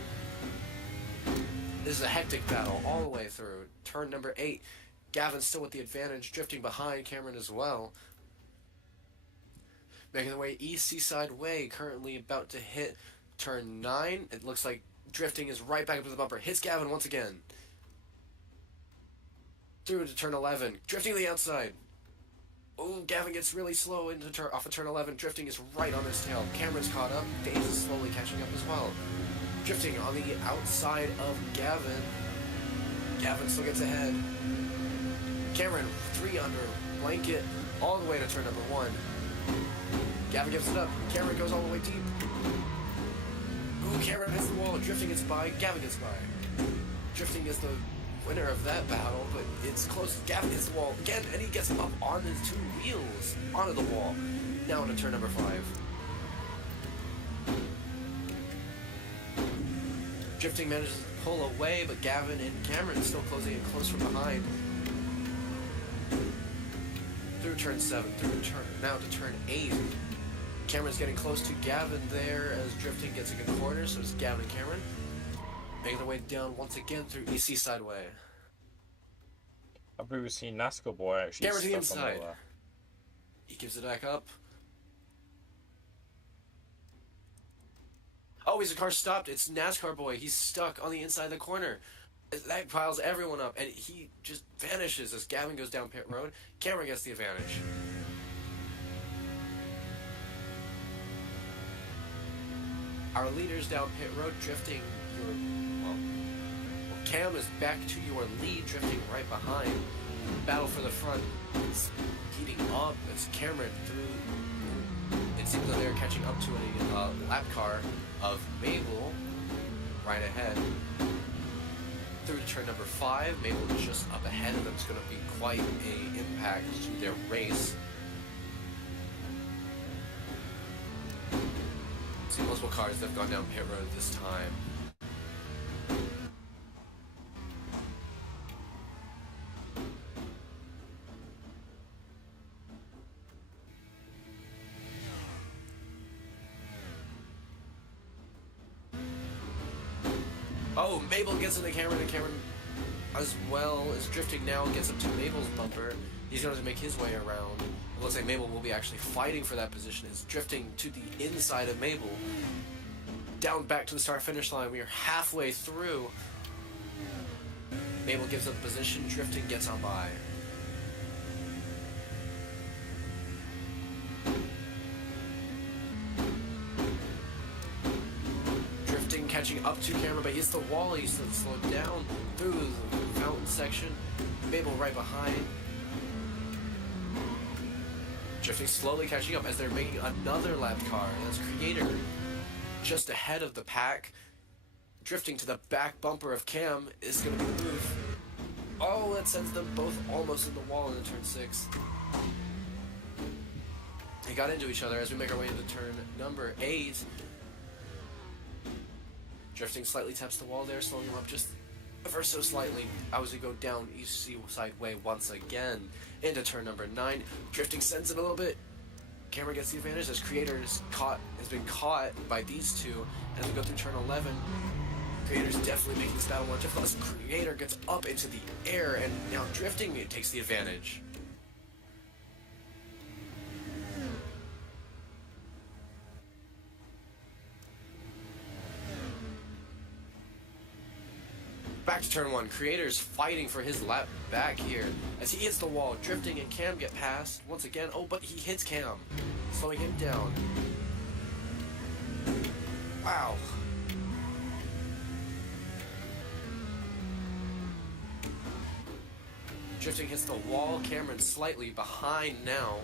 This is a hectic battle all the way through. Turn number 8. Gavin still with the advantage, drifting behind Cameron as well. Making their way east, Seaside Way, currently about to hit turn 9. It looks like drifting is right back up to the bumper. Hits Gavin once again. Through to turn 11. Drifting to the outside. Oh, Gavin gets really slow off of turn 11. Drifting is right on his tail. Cameron's caught up. Days is slowly catching up as well. Drifting on the outside of Gavin. Gavin still gets ahead. Cameron, 3 under, blanket, all the way to turn number 1. Gavin gives it up. Cameron goes all the way deep. Ooh, Cameron hits the wall. Drifting gets by. Gavin gets by. Drifting is the winner of that battle, but it's close. Gavin hits the wall again, and he gets up on his 2 wheels onto the wall. Now into turn number 5. Drifting manages to pull away, but Gavin and Cameron still closing in close from behind. Through turn 7, now to turn 8. Cameron's getting close to Gavin there as drifting gets a good corner, so it's Gavin and Cameron. Making their way down once again through East Seaside Way. I've never seen NASCAR boy actually. Cameron's to the stuck on inside. He gives it back up. Oh, his car stopped. It's NASCAR boy. He's stuck on the inside of the corner. That piles everyone up, and he just vanishes as Gavin goes down pit road. Cameron gets the advantage. Our leaders down pit road drifting Cam is back to your lead, drifting right behind. Battle for the front is heating up as Cameron through. It seems that they're catching up to a lap car of Mabel right ahead. Through to turn number 5, Mabel is just up ahead of them. It's going to be quite an impact to their race. See multiple cars that have gone down pit road this time. Oh, Mabel gets into Cameron, and Cameron as well is drifting now, gets up to Mabel's bumper. He's going to make his way around. It looks like Mabel will be actually fighting for that position. Is drifting to the inside of Mabel. Down back to the start-finish line. We are halfway through. Mabel gives up position. Drifting gets on by. Drifting catching up to Cameron, but he hits the wall. He's slowed down through the fountain section. Mabel right behind. Drifting slowly catching up as they're making another lapped car. That's Creator just ahead of the pack. Drifting to the back bumper of Cam is going to be the move. Oh, that sends them both almost in the wall into turn 6. They got into each other as we make our way into turn number 8. Drifting slightly taps the wall there, slowing him up just ever so slightly. As we go down East Seaside Way once again into turn number 9. Drifting sends it a little bit. Camera gets the advantage as Creator has been caught by these two. As we go through turn 11, Creator's definitely making this battle more difficult as Creator gets up into the air, and now Drifting takes the advantage. Back to turn 1. Creator's fighting for his lap back here as he hits the wall. Drifting and Cam get past once again. Oh, but he hits Cam, slowing him down. Wow. Drifting hits the wall. Cameron slightly behind now.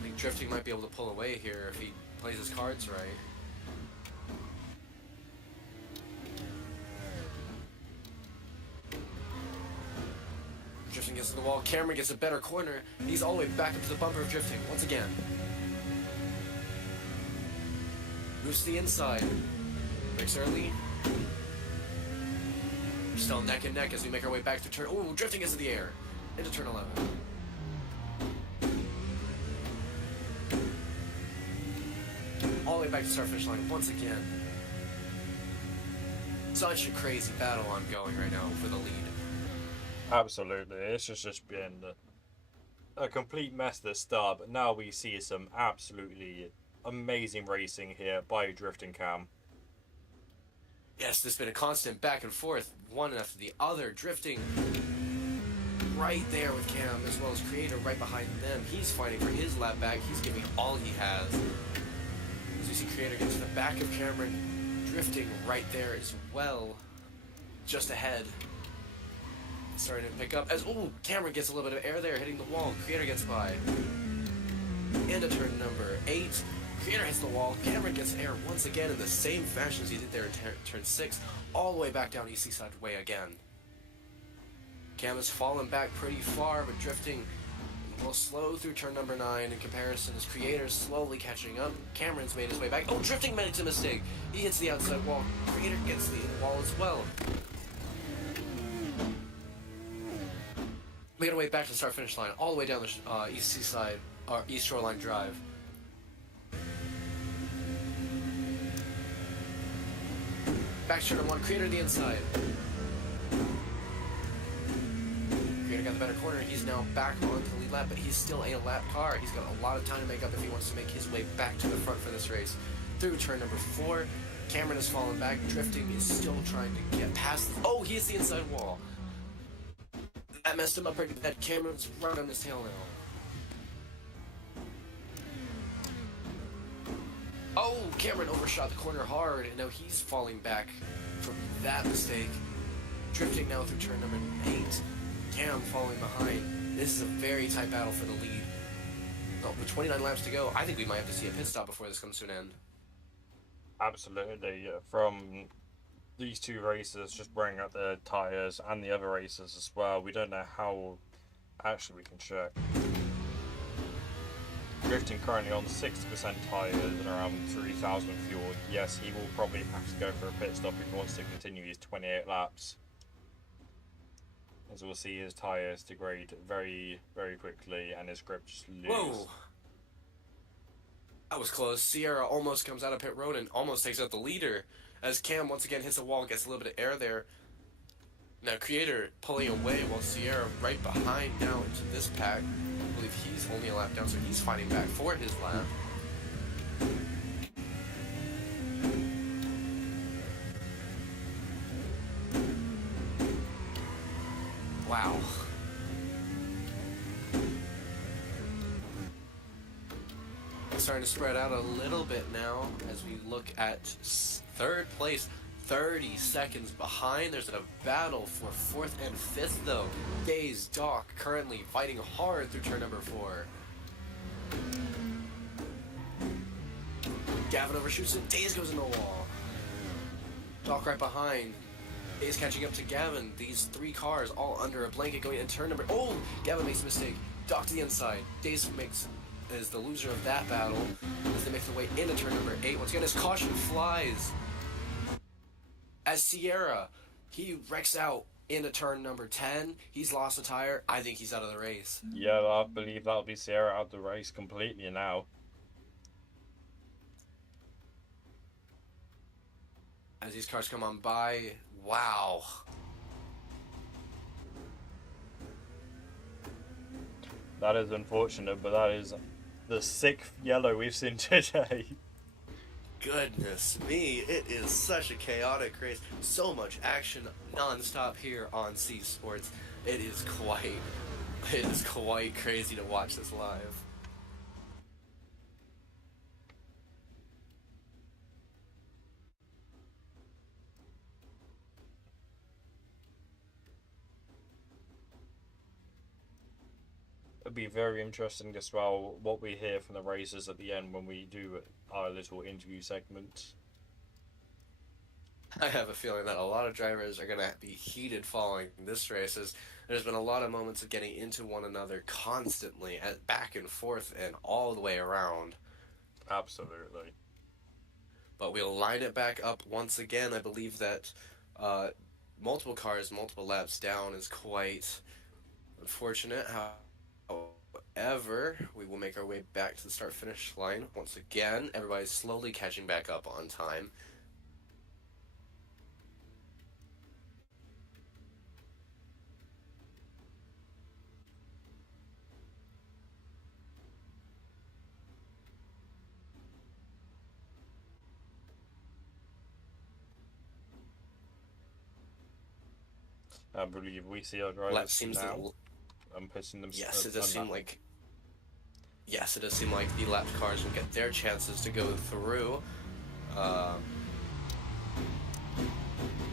I think Drifting might be able to pull away here if he plays his cards right. Drifting gets to the wall. Cameron gets a better corner. He's all the way back up to the bumper of Drifting once again. Moves to the inside. Breaks early. We're still neck and neck as we make our way back to turn. Oh, Drifting into the air. Into turn 11. All the way back to start finish line once again. Such a crazy battle ongoing right now for the lead. Absolutely, it's just been a complete mess at the start, but now we see some absolutely amazing racing here by Drifting Cam. Yes, there's been a constant back and forth, one after the other. Drifting right there with Cam, as well as Creator right behind them. He's fighting for his lap back. He's giving all he has. As you see Creator get to the back of Cameron, Drifting right there as well, just ahead. Starting to pick up as, oh, Cameron gets a little bit of air there, hitting the wall. Creator gets by. Into turn number 8. Creator hits the wall. Cameron gets air once again in the same fashion as he did there in turn 6, all the way back down East Seaside Way again. Cam has fallen back pretty far, but Drifting will slow through turn number 9 in comparison as Creator's slowly catching up. Cameron's made his way back. Oh, Drifting makes a mistake. He hits the outside wall. Creator gets the wall as well. Making our way back to the start-finish line, all the way down the East Seaside, or East Shoreline Drive. Back to turn 1, Creator to the inside. Creator got the better corner. He's now back onto the lead lap, but he's still a lap car. He's got a lot of time to make up if he wants to make his way back to the front for this race. Through turn number 4, Cameron has fallen back. Drifting is still trying to get past. Oh, he hits the inside wall. That messed him up pretty bad. Cameron's right on his tail now. Oh, Cameron overshot the corner hard, and now he's falling back from that mistake. Drifting now through turn number 8. Cam falling behind. This is a very tight battle for the lead. Oh, with 29 laps to go, I think we might have to see a pit stop before this comes to an end. Absolutely. From these two racers just bringing up their tyres and the other racers as well, we don't know how. Actually, we can check. Drifting currently on 60% tyres and around 3,000 fuel. Yes, he will probably have to go for a pit stop if he wants to continue his 28 laps. As we'll see his tyres degrade very, very quickly and his grip just lose. Whoa! That was close. Sierra almost comes out of pit road and almost takes out the leader. As Cam once again hits a wall, gets a little bit of air there. Now Creator pulling away while Sierra right behind now into this pack. I believe he's only a lap down, so he's fighting back for his lap. Wow. It's starting to spread out a little bit now as we look at third place. 30 seconds behind. There's a battle for 4th and 5th, though. Days, Doc currently fighting hard through turn number 4. Gavin overshoots it. Days goes in the wall. Doc right behind. Days catching up to Gavin. These 3 cars all under a blanket going in turn number... Oh! Gavin makes a mistake. Doc to the inside. Days is the loser of that battle as they make their way into turn number 8. Once again, his caution flies as Sierra, he wrecks out into turn number 10. He's lost a tire. I think he's out of the race. Yeah, I believe that'll be Sierra out of the race completely now. As these cars come on by, wow. That is unfortunate, but that is the 6th yellow we've seen today. Goodness me, it is such a chaotic race. So much action non-stop here on C Sports. It is quite crazy to watch this live. It'll be very interesting as well what we hear from the racers at the end when we do our little interview segment. I have a feeling that a lot of drivers are going to be heated following this race, as there's been a lot of moments of getting into one another constantly, back and forth and all the way around. Absolutely. But we'll line it back up once again. I believe that multiple cars, multiple laps down is quite unfortunate. However, we will make our way back to the start-finish line once again. Everybody's slowly catching back up on time. I believe we see our drivers Seems now. I'm putting them. Yes, it does seem like. Yes, it does seem like the lap cars will get their chances to go through. Oh,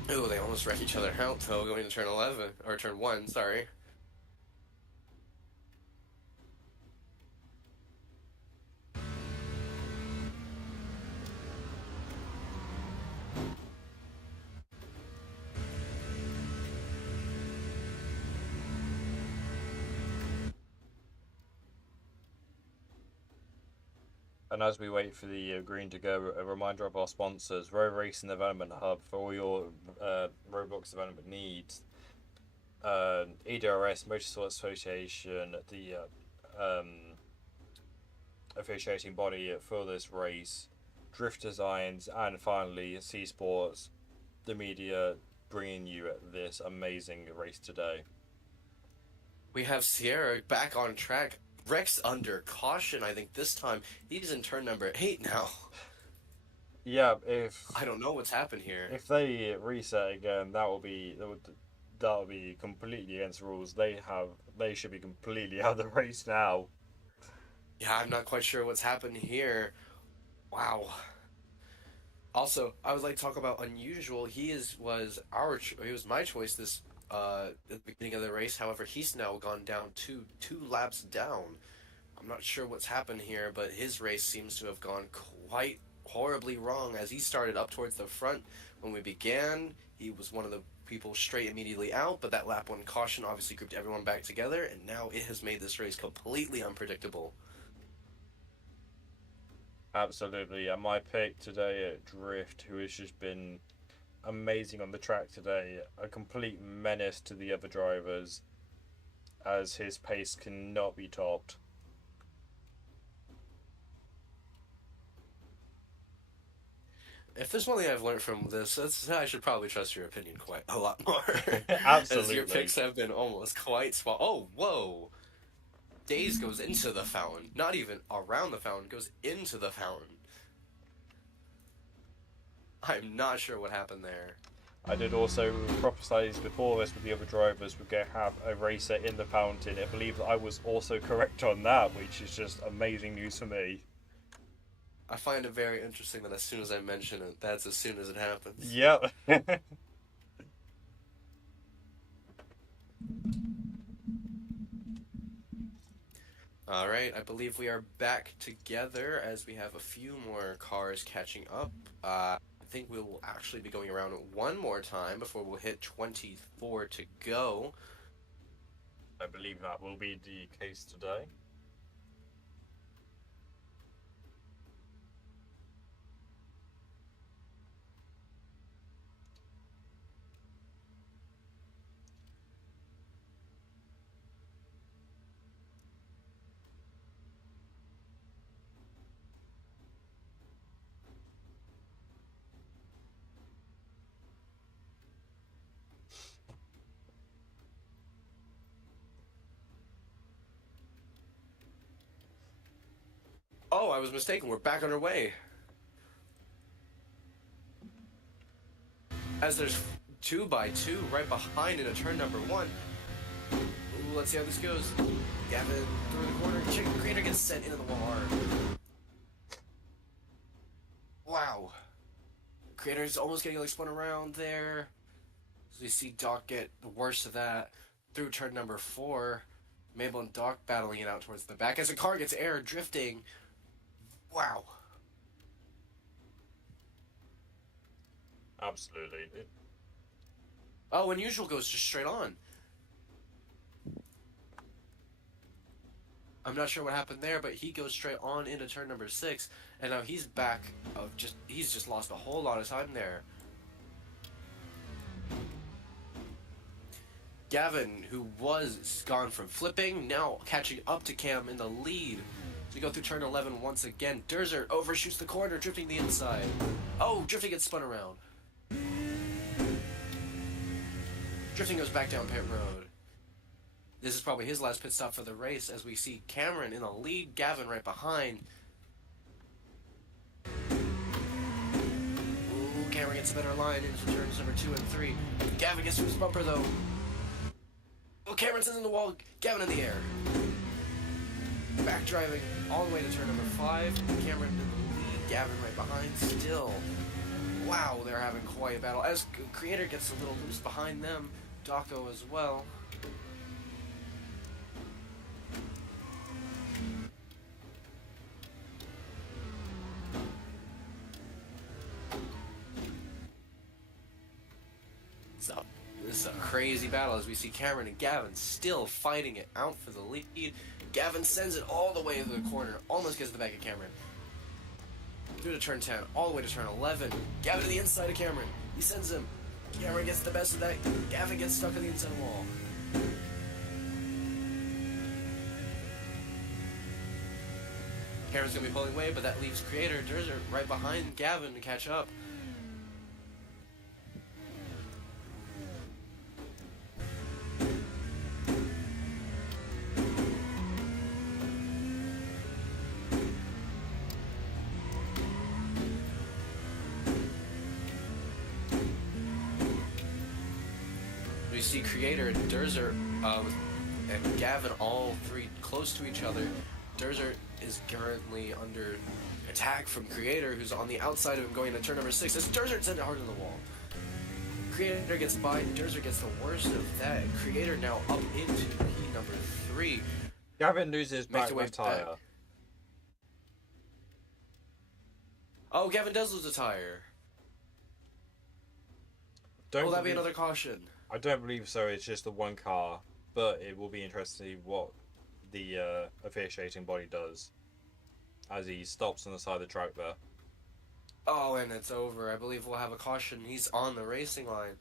they almost wreck each other out though, going to turn 11 or turn 1. Sorry. And as we wait for the green to go, a reminder of our sponsors: Road Racing Development Hub for all your roadblocks development needs. EDRS Motorsport Association, the officiating body for this race. Drift Designs, and finally C Sports, the media, bringing you this amazing race today. We have Sierra back on track. Rex under caution, I think this time. He's in turn number 8 now. Yeah, I don't know what's happened here. If they reset again, that will be completely against rules. They should be completely out of the race now. Yeah, I'm not quite sure what's happened here. Wow. Also, I would like to talk about unusual. He was my choice this at the beginning of the race. However, he's now gone down two laps down. I'm not sure what's happened here, but his race seems to have gone quite horribly wrong, as he started up towards the front when we began. He was one of the people straight immediately out, but that lap 1 caution obviously grouped everyone back together, and now it has made this race completely unpredictable. Absolutely, and my pick today at Drift, who has just been amazing on the track today, a complete menace to the other drivers, as his pace cannot be topped. If there's one thing I've learned from this, I should probably trust your opinion quite a lot more. Absolutely. As your picks have been almost quite spot. Oh, whoa! Days goes into the fountain. Not even around the fountain, goes into the fountain. I'm not sure what happened there. I did also prophesize before this with the other drivers we're going to have a racer in the fountain. I believe that I was also correct on that, which is just amazing news for me. I find it very interesting that as soon as I mention it, that's as soon as it happens. Yep. All right, I believe we are back together as we have a few more cars catching up. I think we will actually be going around one more time before we'll hit 24 to go. I believe that will be the case today. Oh, I was mistaken. We're back on our way. As there's 2x2 right behind into turn number 1. Ooh, let's see how this goes. Gavin through the corner. Chicken Creator gets sent into the wall hard. Wow. Creator's almost getting like spun around there. As we see Doc get the worst of that through turn number 4. Mabel and Doc battling it out towards the back as the car gets air drifting. Wow. Absolutely. Oh, Unusual goes just straight on. I'm not sure what happened there, but he goes straight on into turn number 6, and now he's back he's just lost a whole lot of time there. Gavin, who was gone from flipping, now catching up to Cam in the lead. So we go through turn 11 once again. Derzer overshoots the corner, drifting the inside. Oh, drifting gets spun around. Drifting goes back down pit road. This is probably his last pit stop for the race as we see Cameron in the lead, Gavin right behind. Ooh, Cameron gets a better line into turns number 2 and 3. Gavin gets through his bumper though. Oh, Cameron's in the wall, Gavin in the air. Back driving all the way to turn number 5. Cameron in the lead, Gavin right behind still. Wow, they're having quite a battle. As Creator gets a little loose behind them, Daco as well. This is a crazy battle as we see Cameron and Gavin still fighting it out for the lead. Gavin sends it all the way to the corner, almost gets to the back of Cameron. Through to turn 10, all the way to turn 11. Gavin to the inside of Cameron. He sends him. Cameron gets the best of that. Gavin gets stuck on the inside wall. Cameron's going to be pulling away, but that leaves Creator Derzer right behind Gavin to catch up. We see Creator and Derzer and Gavin all three close to each other. Derzer is currently under attack from Creator, who's on the outside of him going to turn number 6. As Derzer sends it hard on the wall. Creator gets by, Derzer gets the worst of that. Creator now up into heat number 3. Gavin loses back away right tire. back. Oh, Gavin does lose a tire. Will that be another caution? I don't believe so. It's just the one car, but it will be interesting to see what the officiating body does as he stops on the side of the track there. Oh, and it's over. I believe we'll have a caution. He's on the racing line.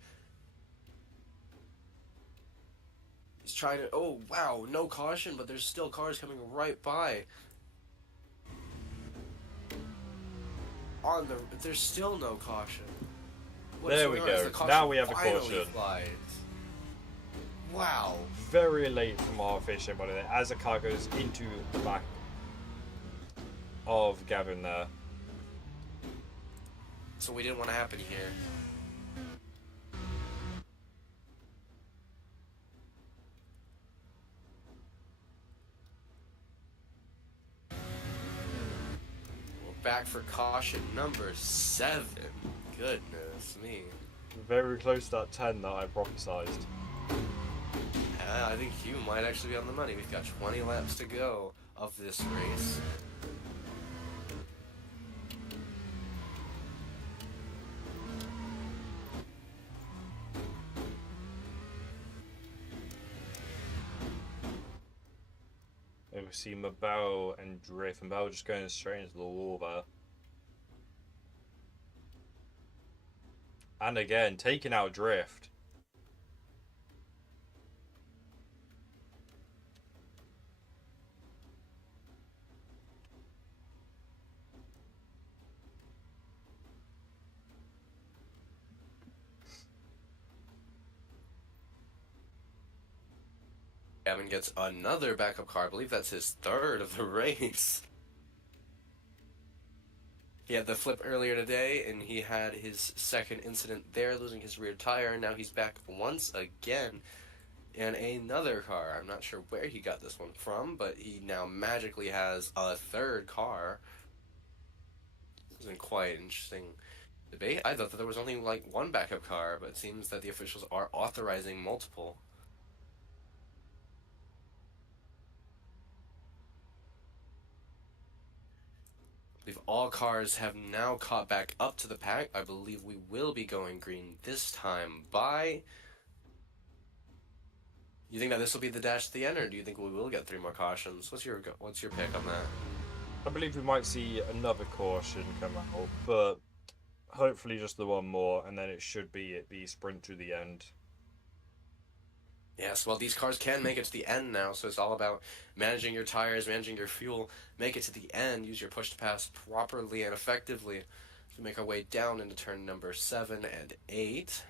He's trying to... Oh, wow. No caution, but there's still cars coming right by. There's still no caution. There we go. Now we have a caution. Flies. Wow. Very late from our officiating body there as the car goes into the back of Gavin there. So we didn't want to happen here. back for caution number 7. Goodness me. Very close to that 10 that I prophesized. I think you might actually be on the money. We've got 20 laps to go of this race. And we see Mabel and Drift. Mabel just going straight into the wall there. And again, taking out Drift. Gavin gets another backup car. I believe that's his 3rd of the race. He had the flip earlier today, and he had his 2nd incident there, losing his rear tire. Now he's back once again in another car. I'm not sure where he got this one from, but he now magically has a 3rd car. This is quite interesting debate. I thought that there was only like one backup car, but it seems that the officials are authorizing multiple. I believe all cars have now caught back up to the pack. I believe we will be going green this time by... You think that this will be the dash to the end, or do you think we will get 3 more cautions? What's your pick on that? I believe we might see another caution come out, but hopefully just the one more, and then it should be sprint to the end. Yes, well, these cars can make it to the end now, so it's all about managing your tires, managing your fuel, make it to the end, use your push to pass properly and effectively to make our way down into turn number 7 and 8.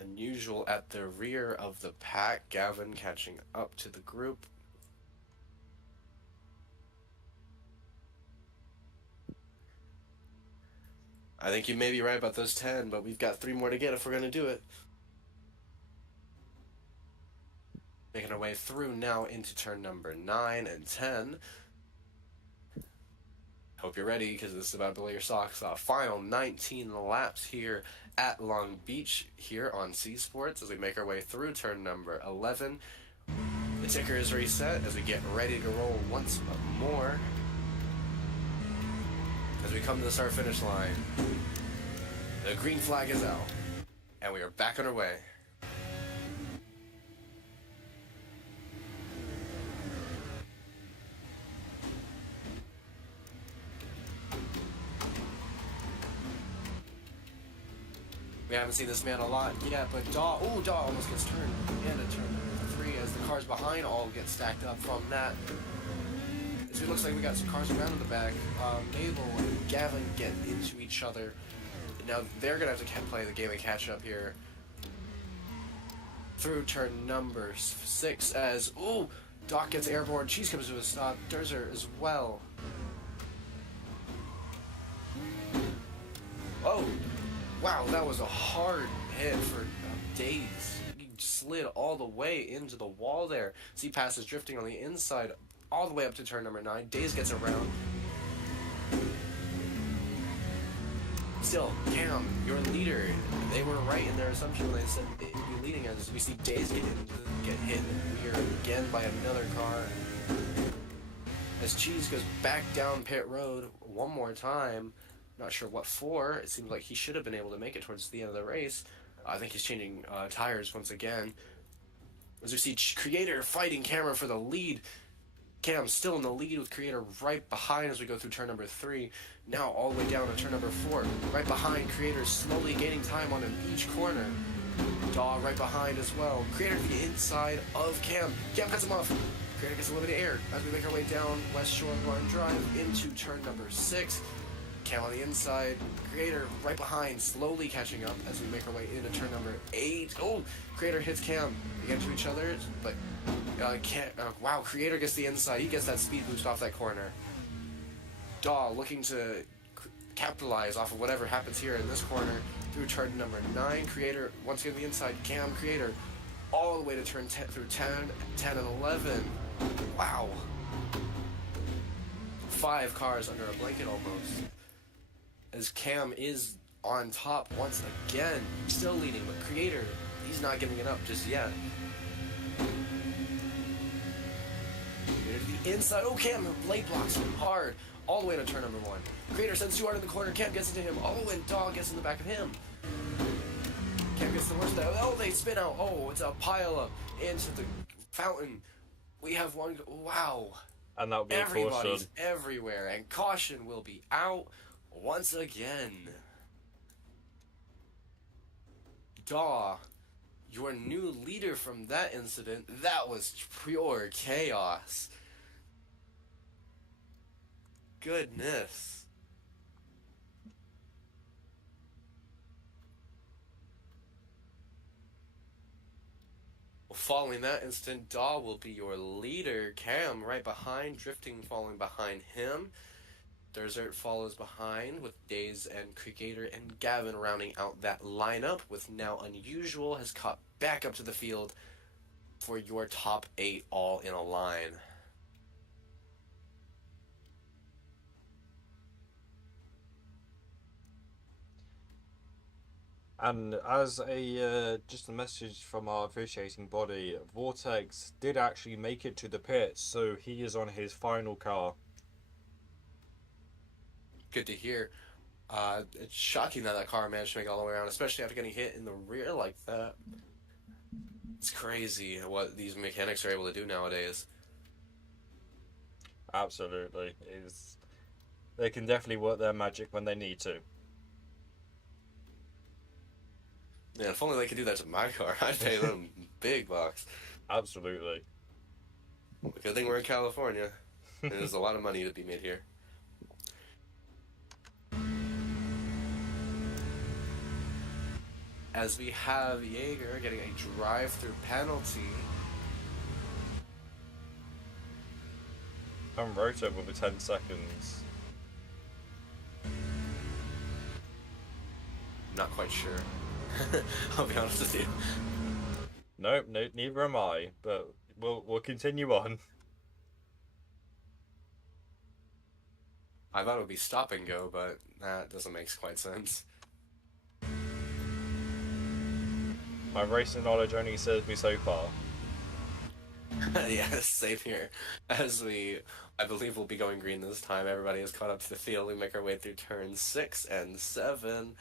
Unusual at the rear of the pack, Gavin catching up to the group. I think you may be right about those 10, but we've got 3 more to get if we're going to do it. Making our way through now into turn number 9 and 10. Hope you're ready, because this is about to blow your socks off. Final 19 laps here at Long Beach here on C Sports as we make our way through turn number 11. The ticker is reset as we get ready to roll once more. As we come to the start-finish line, the green flag is out, and we are back on our way. We haven't seen this man a lot yet, but Daw almost gets turned into turn number 3 as the cars behind all get stacked up from that. It looks like we got some cars around in the back. Mabel and Gavin get into each other. Now they're going to have to play the game of catch-up here. Through turn number 6 as, Doc gets airborne. Cheese comes to a stop. Durzer as well. Oh, wow, that was a hard hit for Days. He slid all the way into the wall there. C-Pass is drifting on the inside all the way up to turn number 9. Days gets around. Still, Cam, your leader, they were right in their assumption when they said they'd be leading us. We see Days get hit weird again by another car. As Cheese goes back down pit road one more time. Not sure what for. It seems like he should have been able to make it towards the end of the race. I think he's changing tires once again. As we see Creator fighting Cameron for the lead. Cam still in the lead with Creator right behind as we go through turn number 3. Now all the way down to turn number 4. Right behind, Creator slowly gaining time on him each corner. Daw right behind as well. Creator to the inside of Cam. Cam cuts him off. Creator gets a little bit of air as we make our way down West Shore Line Drive into turn number 6. Cam on the inside. Creator right behind, slowly catching up as we make our way into turn number 8. Creator hits Cam. They get to each other, but wow, Creator gets the inside. He gets that speed boost off that corner. Daw looking to capitalize off of whatever happens here in this corner through turn number 9. Creator once again the inside. Cam, Creator all the way to turn 10 through 10, 10 and 11. Wow. 5 cars under a blanket almost. As Cam is on top once again, still leading, but Creator, he's not giving it up just yet. To the inside. Oh, Cam late blocks him hard all the way to turn number 1. Creator sends 2 hard in the corner. Cam gets into him. Oh, and Dog gets in the back of him. Cam gets the worst of that. Oh, they spin out. Oh, it's a pile up into the fountain. We have one. Wow. And that'll be Everybody's a caution. everywhere, and caution will be out once again. Daw, your new leader from that incident, that was pure chaos. Goodness. Well, following that incident, Daw will be your leader. Cam right behind, Drifting following behind him. Desert follows behind with Daze and Creator and Gavin rounding out that lineup, with now Unusual has caught back up to the field for your top 8 all in a line. And as a just a message from our officiating body, Vortex did actually make it to the pits, so he is on his final car. Good to hear. It's shocking that car managed to make it all the way around, especially after getting hit in the rear like that. It's crazy what these mechanics are able to do nowadays. Absolutely. They can definitely work their magic when they need to. Yeah, if only they could do that to my car, I'd pay them big bucks. Absolutely. Good thing we're in California. There's a lot of money to be made here. As we have Jaeger getting a drive-through penalty. And Roto with the 10 seconds. Not quite sure. I'll be honest with you. Nope, no, neither am I, but we'll continue on. I thought it would be stop and go, but that doesn't make quite sense. My racing knowledge only serves me so far. Yeah, same here. As I believe we'll be going green this time. Everybody is caught up to the field. We make our way through turns 6 and 7.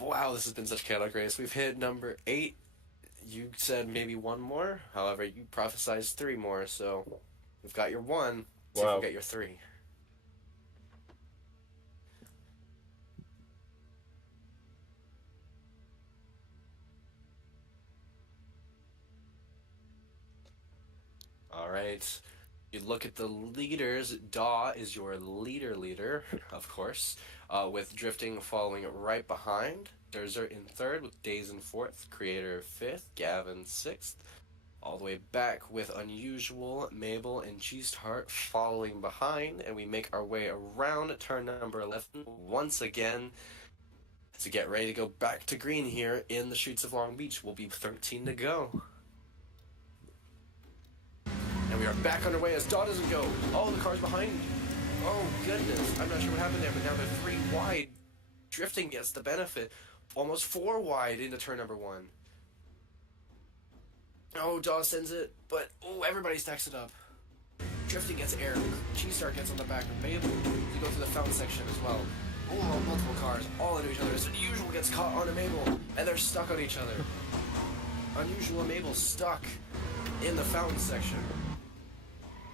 Wow, this has been such a chaotic race. We've hit number 8. You said maybe 1 more. However, you prophesized 3 more, so we've got your 1. See if we'll get your 3. All right. You look at the leaders. Daw is your leader, of course, with Drifting following right behind. Desert in 3rd, with Daze in 4th. Creator 5th. Gavin 6th. All the way back with Unusual, Mabel, and Cheese Tart following behind. And we make our way around turn number 11 once again to get ready to go back to green here in the streets of Long Beach. We'll be 13 to go. And we are back underway as Daw doesn't go. Oh, the car's behind. Oh, goodness. I'm not sure what happened there, but now they're 3 wide. Drifting gets the benefit. Almost 4 wide into turn number 1. Oh, Daw sends it, but oh, everybody stacks it up. Drifting gets air. Cheese Star gets on the back of Mabel. You go through the fountain section as well. Oh, multiple cars all into each other. As Unusual gets caught on a Mabel, and they're stuck on each other. Unusual and Mabel stuck in the fountain section.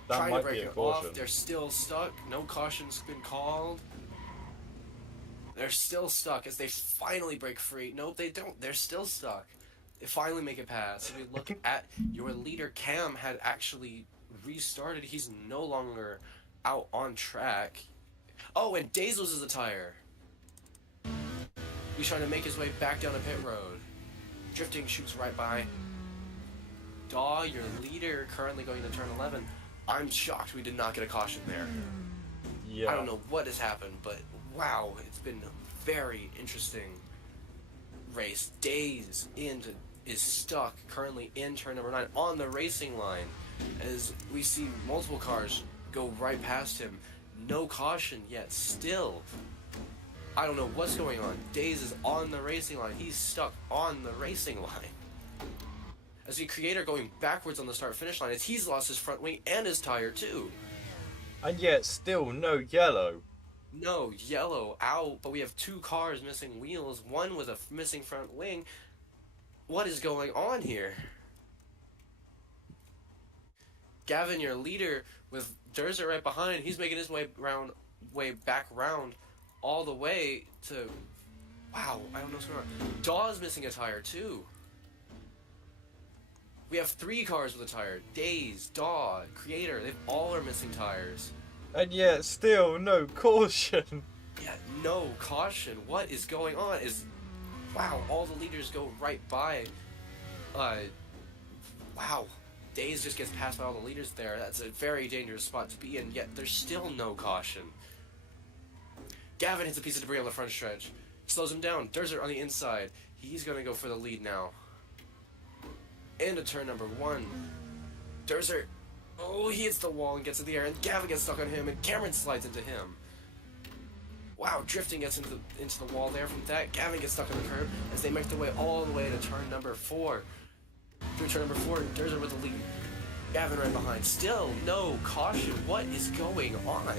That Trying to might break be a it caution. off. They're still stuck. No caution's been called. They're still stuck as they finally break free. Nope, they don't. They're still stuck. They finally make it past. If we look at your leader, Cam had actually restarted. He's no longer out on track. Oh, and Daze loses a tire. He's trying to make his way back down the pit road. Drifting shoots right by. Daw, your leader, currently going to turn 11. I'm shocked we did not get a caution there. Yeah. I don't know what has happened, but wow, it's been a very interesting race. Daze into is stuck currently in turn number 9 on the racing line as we see multiple cars go right past him. No caution yet. Still, I don't know what's going on. Days is on the racing line. He's stuck on the racing line. As the Creator going backwards on the start-finish line as he's lost his front wing and his tire too. And yet still no yellow. No yellow out, but we have 2 cars missing wheels, one with a missing front wing. What is going on here? Gavin, your leader, with Durzer right behind, he's making his way back round all the way to... Wow, I don't know what's going on. Dawes missing a tire too. We have 3 cars with a tire. Days, Daw, Creator, they all are missing tires. And yet still no caution. Yeah, no caution. What is going on? Wow, all the leaders go right by. Wow. Days just gets passed by all the leaders there. That's a very dangerous spot to be in, yet there's still no caution. Gavin hits a piece of debris on the front stretch. Slows him down. Durzer on the inside. He's going to go for the lead now. Into turn number 1. Durzer, oh, he hits the wall and gets in the air, and Gavin gets stuck on him, and Cameron slides into him. Wow, drifting gets into the wall there from that. Gavin gets stuck on the curb as they make their way all the way to turn number 4. Through turn number 4, Durzer with the lead. Gavin right behind. Still no caution. What is going on?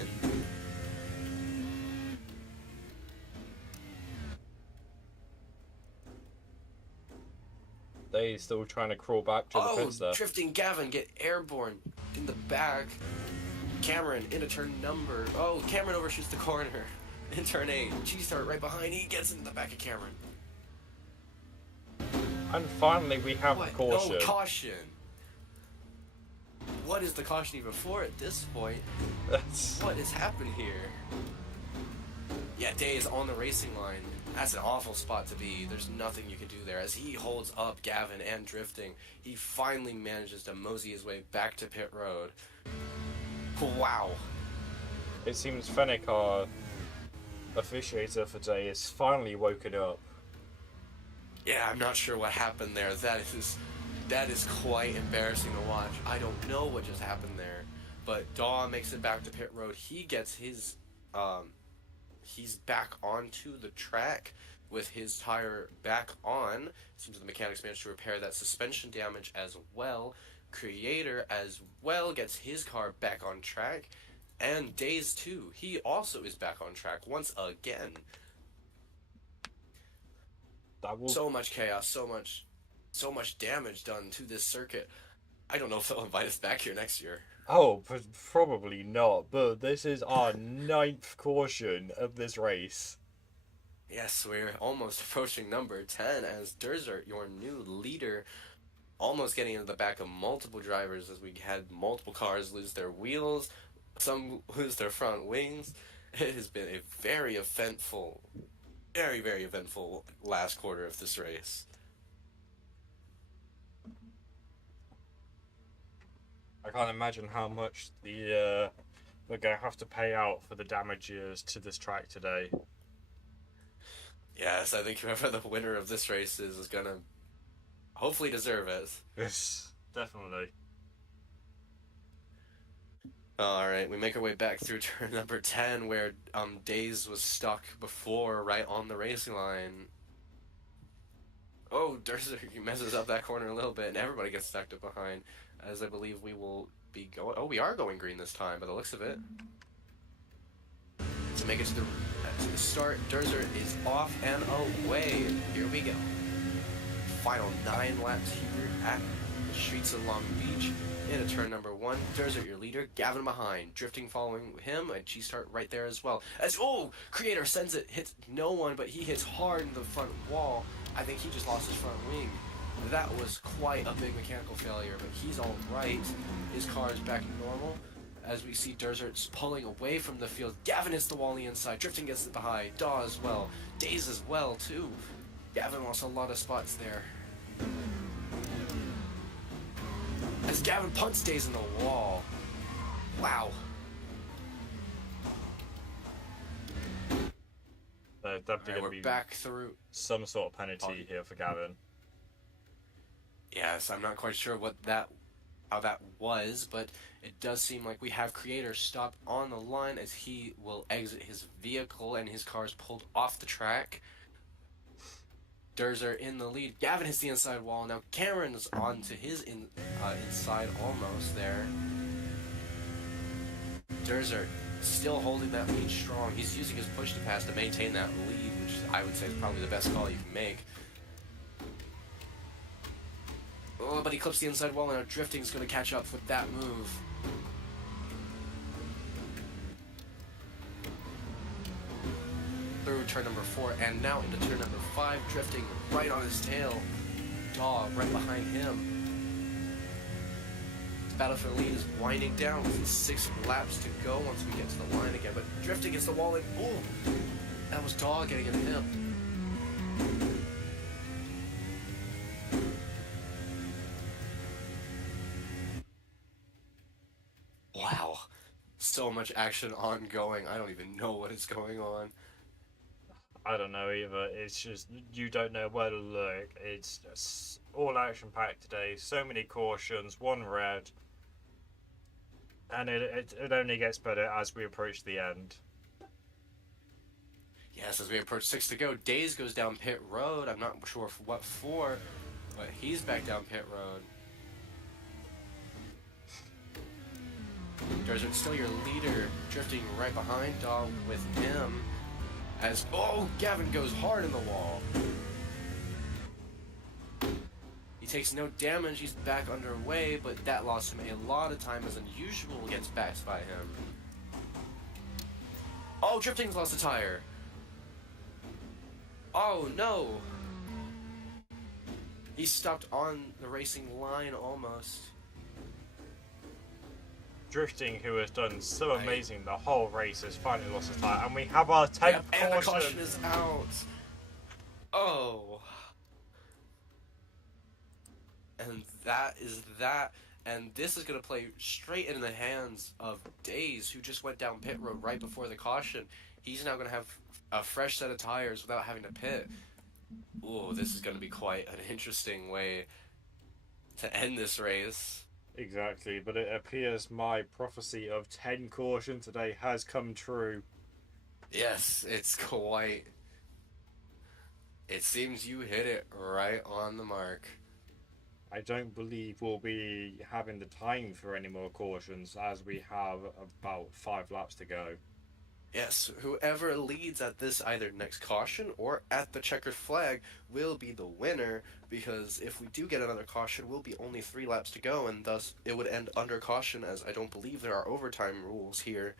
They still trying to crawl back to the fence there. Drifting Gavin get airborne in the back. Cameron into turn number... Oh, Cameron overshoots the corner in turn 8. G-Start right behind. He gets into the back of Cameron. And finally we have caution. No caution. What is the caution even for at this point? What has happened here? Yeah, Day is on the racing line. That's an awful spot to be. There's nothing you can do there. As he holds up Gavin and drifting, he finally manages to mosey his way back to pit road. Wow. It seems Fennec, our officiator for Day, is finally woken up. Yeah, I'm not sure what happened there. That is quite embarrassing to watch. I don't know what just happened there. But Daw makes it back to pit road. He gets his... He's back onto the track with his tire back on. Seems the mechanics managed to repair that suspension damage as well. Creator as well gets his car back on track. And Days too. He also is back on track once again. So much chaos, so much damage done to this circuit. I don't know if they'll invite us back here next year. Oh, probably not, but this is our 9th caution of this race. Yes, we're almost approaching number 10 as Durzer, your new leader, almost getting into the back of multiple drivers as we had multiple cars lose their wheels, some lose their front wings. It has been a very eventful last quarter of this race. I can't imagine how much we're going to have to pay out for the damages to this track today. Yes, I think whoever the winner of this race is going to hopefully deserve it. Yes, definitely. All right, we make our way back through turn number 10 where Days was stuck before right on the racing line. Oh, Durzer, he messes up that corner a little bit and everybody gets stacked up behind. As I believe we will be going... Oh, we are going green this time, by the looks of it. To make it to the start, Durzer is off and away. Here we go. Final 9 laps here at the streets of Long Beach. Into turn number 1, Durzer, your leader, Gavin behind. Drifting following him, a G-Start right there as well. As, Creator sends it, hits no one, but he hits hard in the front wall. I think he just lost his front wing. That was quite a big mechanical failure, but he's all right. His car is back to normal. As we see Durzer pulling away from the field. Gavin hits the wall on the inside. Drifting gets it behind. Daw as well. Days as well, too. Gavin lost a lot of spots there. As Gavin punts Days in the wall. Wow. Definitely We're back through. some sort of penalty here for Gavin. Yes, I'm not quite sure how that was, but it does seem like we have Creator stopped on the line as he will exit his vehicle and his car is pulled off the track. Durzer in the lead. Gavin hits the inside wall. Now Cameron's on to his inside almost there. Durzer still holding that lead strong. He's using his push to pass to maintain that lead, which I would say is probably the best call you can make. Oh, but he clips the inside wall, and now Drifting's going to catch up with that move. Through turn number 4, and now into turn number 5, Drifting right on his tail. Dog right behind him. The battle for the lead is winding down with 6 laps to go once we get to the line again, but Drifting gets the wall in. Oh, that was Dog getting into him. Wow. So much action ongoing. I don't even know what is going on. I don't know either. It's just you don't know where to look. It's just all action packed today. So many cautions, one red, and it only gets better as we approach the end. Yes, as we approach 6 to go, Days goes down pit road. I'm not sure what for, but he's back down pit road. Desert still your leader, drifting right behind Dog with him. As, oh, Gavin goes hard in the wall. He takes no damage, he's back underway, but that lost him a lot of time as unusual gets passed by him. Oh, Drifting's lost a tire. Oh, no. He stopped on the racing line almost. Drifting, who has done so amazing the whole race, has finally lost his tire, and we have our 10th caution. And the caution is out. Oh. And that is that. And this is going to play straight into the hands of Days, who just went down pit road right before the caution. He's now going to have a fresh set of tires without having to pit. Ooh, this is going to be quite an interesting way to end this race. Exactly, but it appears my prophecy of 10 caution today has come true. Yes, it's quite... It seems you hit it right on the mark. I don't believe we'll be having the time for any more cautions, as we have about 5 laps to go. Yes, whoever leads at this either next caution or at the checkered flag will be the winner, because if we do get another caution, we'll be only 3 laps to go, and thus it would end under caution, as I don't believe there are overtime rules here.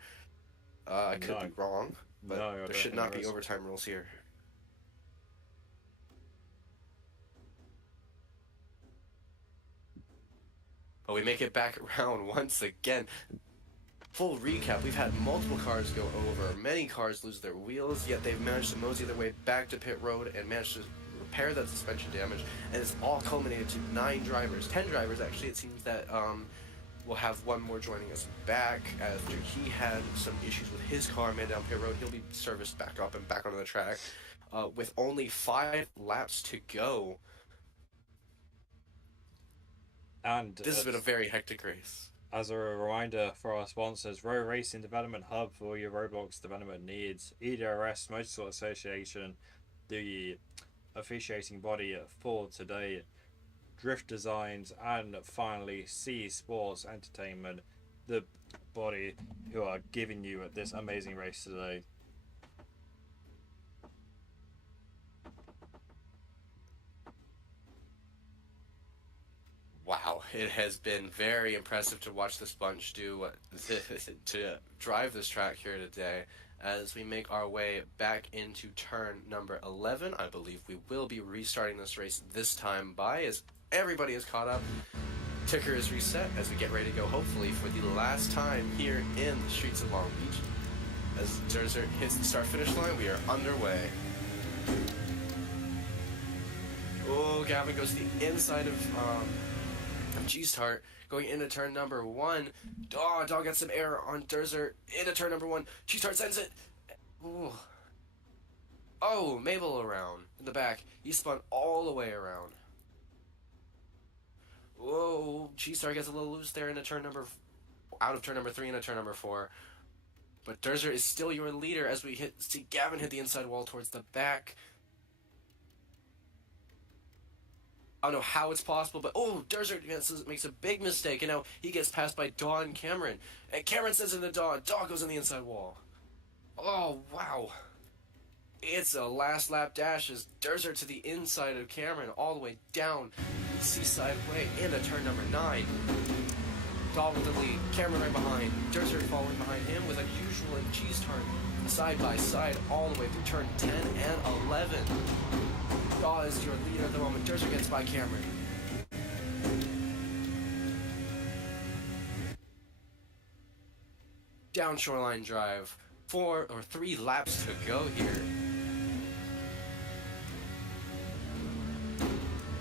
I could be wrong, but there should not be overtime rules here. But we make it back around once again. Full recap, we've had multiple cars go over, many cars lose their wheels, yet they've managed to mosey their way back to pit road and managed to repair that suspension damage, and it's all culminated to 9 drivers, 10 drivers actually. It seems that we'll have one more joining us back after he had some issues with his car, man down pit road. He'll be serviced back up and back onto the track with only 5 laps to go. And this has been a very hectic race. As a reminder for our sponsors, Row Racing Development Hub for all your Roblox development needs, EDRS Motorsport Association, the officiating body for today, Drift Designs, and finally C Sports Entertainment, the body who are giving you this amazing race today. Wow, it has been very impressive to watch this bunch to drive this track here today. As we make our way back into turn number 11, I believe we will be restarting this race this time as everybody is caught up. Ticker is reset as we get ready to go, hopefully for the last time here in the streets of Long Beach. As Durzer hits the start-finish line, we are underway. Oh, Gavin goes to the inside of G-Start, going into turn number 1. Dog got some air on Durzer into turn number 1. G-Start sends it. Ooh. Oh, Mabel around in the back. He spun all the way around. Whoa, G-Star gets a little loose there into out of turn number 3 into turn number 4. But Durzer is still your leader as we see Gavin hit the inside wall towards the back. I don't know how it's possible, but Durzer makes a big mistake, and now he gets passed by Daw and Cameron. And Cameron says in the Daw goes on the inside wall. Oh, wow. It's a last lap dash as Durzer to the inside of Cameron, all the way down the seaside way into turn number 9. Daw with the lead, Cameron right behind, Durzer following behind him with unusual and cheese turn side by side all the way through turn 10 and 11. Daw is your leader at the moment. Durzer gets by Cameron. Down Shoreline Drive. 3 laps to go here.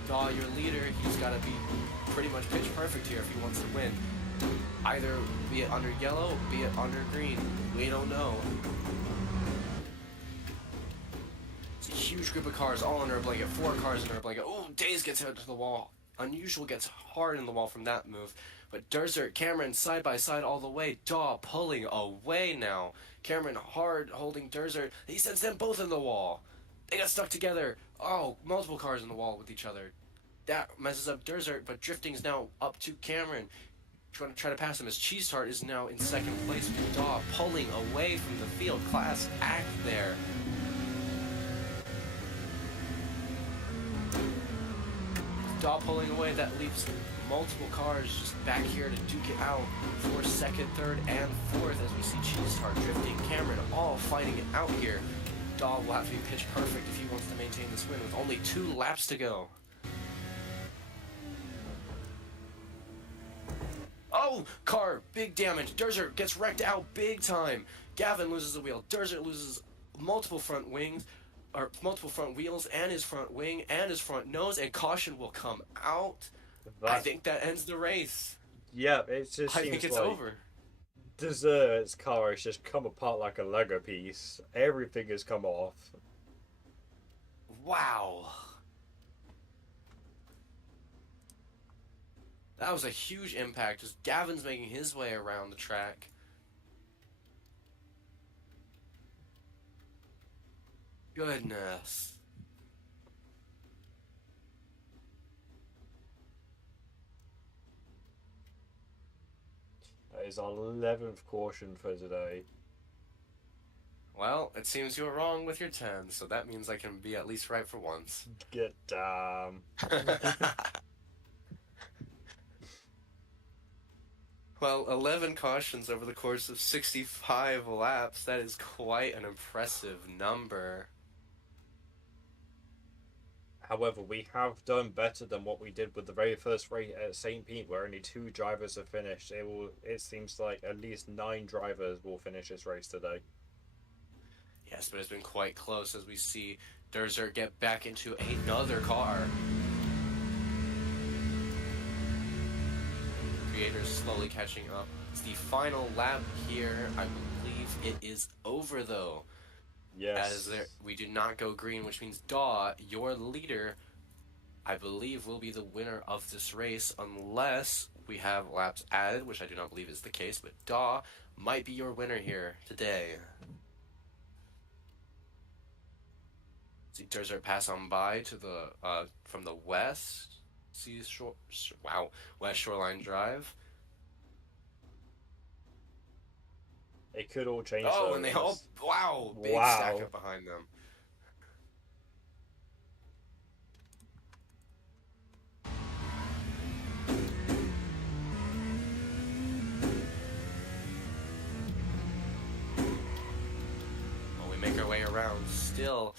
Daw, your leader, he's got to be pretty much pitch perfect here if he wants to win. Either be it under yellow, be it under green. We don't know. It's a huge group of cars all under a blanket. 4 cars under a blanket. Oh, Days gets hit to the wall. Unusual gets hard in the wall from that move. But Durzer, Cameron side by side all the way. Daw pulling away now. Cameron hard holding Durzer. He sends them both in the wall. They got stuck together. Oh, multiple cars in the wall with each other. That messes up Durzer, but drifting's now up to Cameron. Trying to try to pass him as Cheese Tart is now in second place with Daw pulling away from the field. Class act there. Daw pulling away, that leaves multiple cars just back here to duke it out for second, third, and fourth as we see Cheese Tart, drifting, Cameron all fighting it out here. Daw will have to be pitch perfect if he wants to maintain this win with only 2 laps to go. Oh, car, big damage. Durzer gets wrecked out big time. Gavin loses the wheel. Durzer loses multiple front wheels and his front wing and his front nose, and caution will come out. I think that ends the race. Yeah, it just I seems think it's like over. Desert's car has just come apart like a Lego piece. Everything has come off. Wow. That was a huge impact. Just Gavin's making his way around the track. Goodness. That is our 11th caution for today. Well, it seems you were wrong with your 10, so that means I can be at least right for once. Get down. Well, 11 cautions over the course of 65 laps. That is quite an impressive number. However, we have done better than what we did with the very first race at St. Pete, where only 2 drivers have finished. It seems like at least 9 drivers will finish this race today. Yes, but it's been quite close as we see Durzer get back into another car. Creators slowly catching up. It's the final lap here. I believe it is over, though. Yes. As we do not go green, which means Daw, your leader, I believe will be the winner of this race unless we have laps added, which I do not believe is the case, but Daw might be your winner here today. See Durzer pass on by to the from the west. See West Shoreline Drive. It could all change. Oh, and they all big stack up behind them. Well, we make our way around. Still,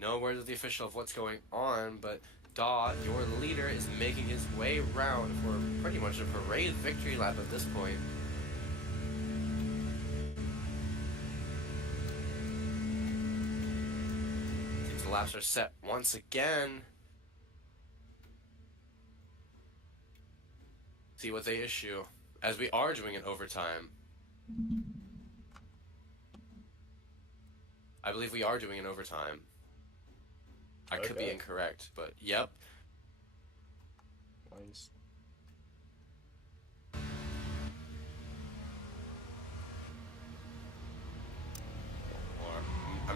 no word of the official of what's going on, but Daw, your leader, is making his way around for pretty much a parade victory lap at this point. Seems the laps are set once again. See what they issue, as we are doing it overtime. I believe we are doing it overtime. I could be incorrect, but yep. Nice.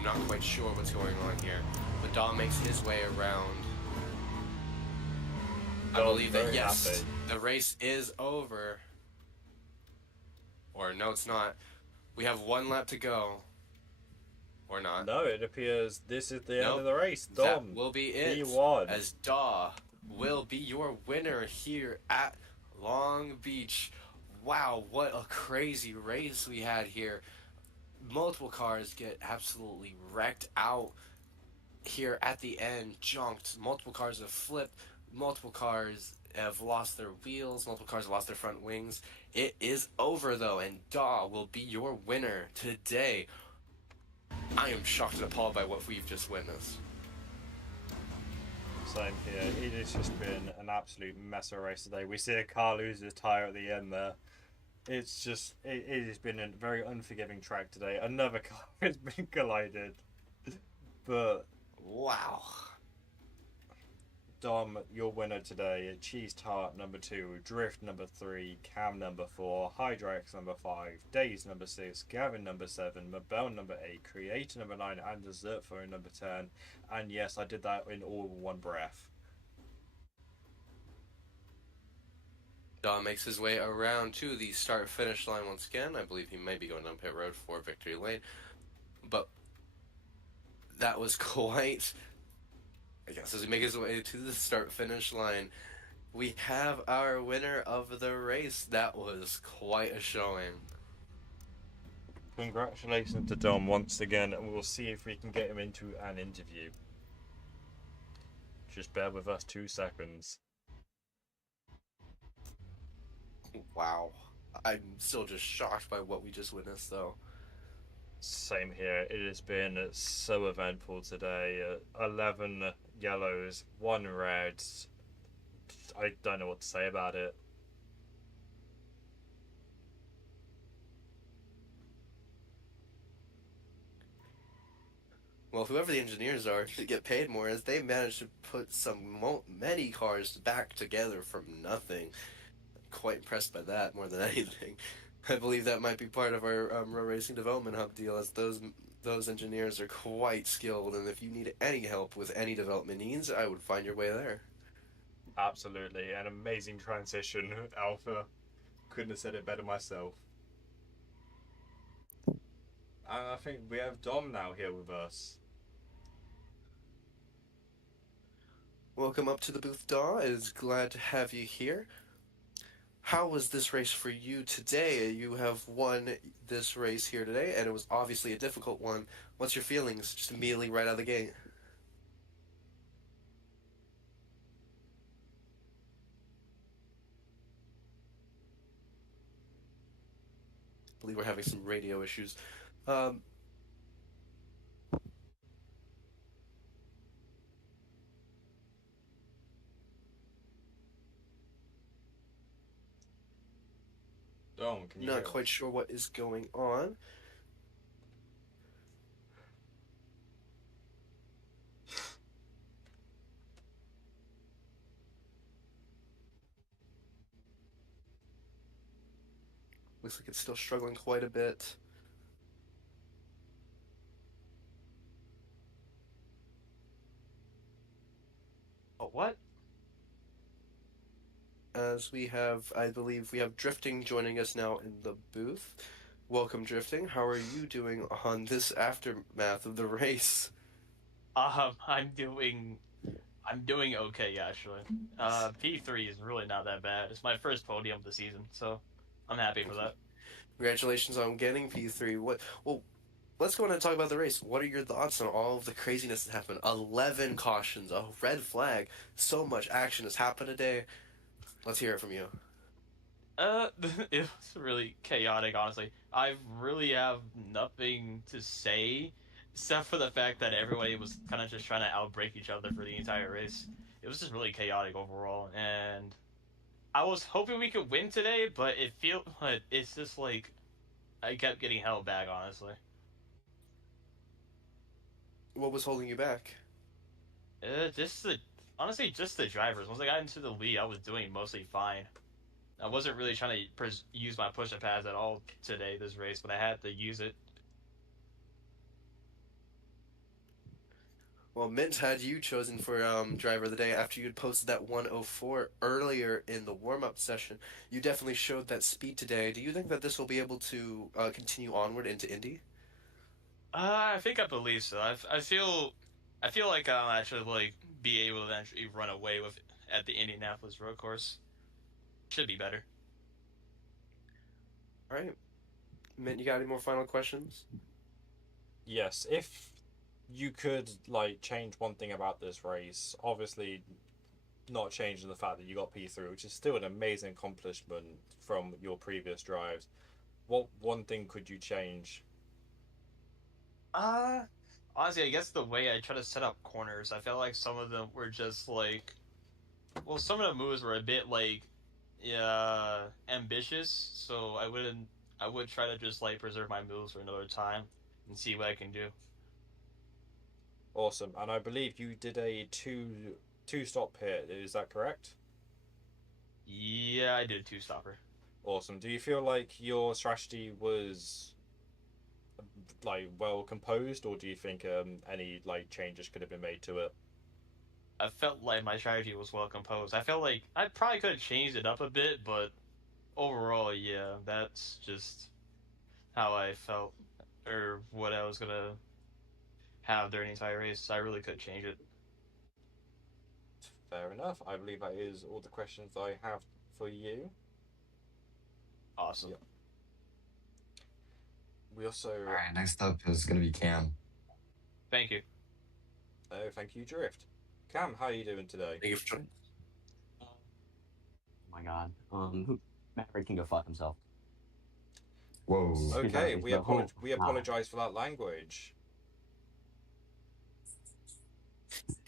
not quite sure what's going on here. But Dom makes his way around. I Dom's believe that, very yes, happy. the race is over. Or no, it's not. We have 1 lap to go. Or not. No, it appears this is the end Nope. of the race. That Dom, will be he it. won. As Daw will be your winner here at Long Beach. Wow, what a crazy race we had here. Multiple cars get absolutely wrecked out here at the end, junked. Multiple cars have flipped. Multiple cars have lost their wheels. Multiple cars have lost their front wings. It is over though, and Daw will be your winner today. I am shocked and appalled by what we've just witnessed. Same here. It has just been an absolute mess of a race today. We see a car lose his tyre at the end there. It's just, it has been a very unforgiving track today. Another car has been collided. But Wow. Dom, your winner today, Cheese Tart number 2, Drift number 3, Cam number 4, Hydrax number 5, Days number 6, Gavin number 7, Mabel number 8, Creator number 9, and Dessert Phone number 10. And yes, I did that in all one breath. Daw makes his way around to the start-finish line once again. I believe he may be going down pit road for victory lane. But that was quite... I guess as he makes his way to the start-finish line, we have our winner of the race. That was quite a showing. Congratulations to Dom once again, and we'll see if we can get him into an interview. Just bear with us 2 seconds. Wow. I'm still just shocked by what we just witnessed, though. Same here. It has been so eventful today. 11 yellows, 1 red. I don't know what to say about it. Well, whoever the engineers are should get paid more, as they managed to put many cars back together from nothing. Quite impressed by that more than anything. I believe that might be part of our Road Racing Development Hub deal, as those engineers are quite skilled, and if you need any help with any development needs, I would find your way there. Absolutely, an amazing transition, Alpha. Couldn't have said it better myself. And I think we have Dom now here with us. Welcome up to the booth, Daw. It is glad to have you here. How was this race for you today? You have won this race here today, and it was obviously a difficult one. What's your feelings just immediately right out of the gate? I believe we're having some radio issues. Dom, can you Not hear quite us? sure what is going on. Looks like it's still struggling quite a bit. Oh, what? As we have, I believe we have Drifting joining us now in the booth. Welcome, Drifting. How are you doing on this aftermath of the race? I'm doing okay actually. P3 is really not that bad. It's my first podium of the season, so I'm happy for that. Congratulations on getting P3. Well, let's go on and talk about the race. What are your thoughts on all of the craziness that happened? 11 cautions, a red flag. So much action has happened today. Let's hear it from you. It was really chaotic, honestly. I really have nothing to say except for the fact that everybody was kind of just trying to outbreak each other for the entire race. It was just really chaotic overall, and I was hoping we could win today, but it's just like I kept getting held back, honestly. What was holding you back? Just the honestly just the drivers. Once I got into the lead, I was doing mostly fine. I wasn't really trying to use my push-up pads at all today, this race, but I had to use it. Well, Mint had you chosen for driver of the day after you had posted that 104 earlier in the warm up session. You definitely showed that speed today. Do you think that this will be able to continue onward into Indy? I think I believe so. I feel like I'll actually like be able to actually run away with it at the Indianapolis road course. Should be better. All right, Mint, you got any more final questions? Yes, if you could like change one thing about this race, obviously not changing the fact that you got P3, which is still an amazing accomplishment from your previous drives. What one thing could you change? Uh Honestly, I guess the way I try to set up corners, I felt like some of them were just like, well, some of the moves were a bit like, yeah, ambitious. So I would try to just like preserve my moves for another time and see what I can do. Awesome, and I believe you did a two stop hit. Is that correct? Yeah, I did a two stopper. Awesome. Do you feel like your strategy was like well composed, or do you think any like changes could have been made to it? I felt like my strategy was well composed. I felt like I probably could have changed it up a bit, but overall, yeah, that's just how I felt or what I was gonna have during the entire race. I really could change it. Fair enough. I believe that is all the questions I have for you. Awesome. Yep. We also All right, next up is gonna be Cam. Thank you. oh, thank you, Drift. Cam, how are you doing today? Thank you for joining. Oh my god. Maverick can go fuck himself. Whoa. Okay, But hold- we apologize for that language.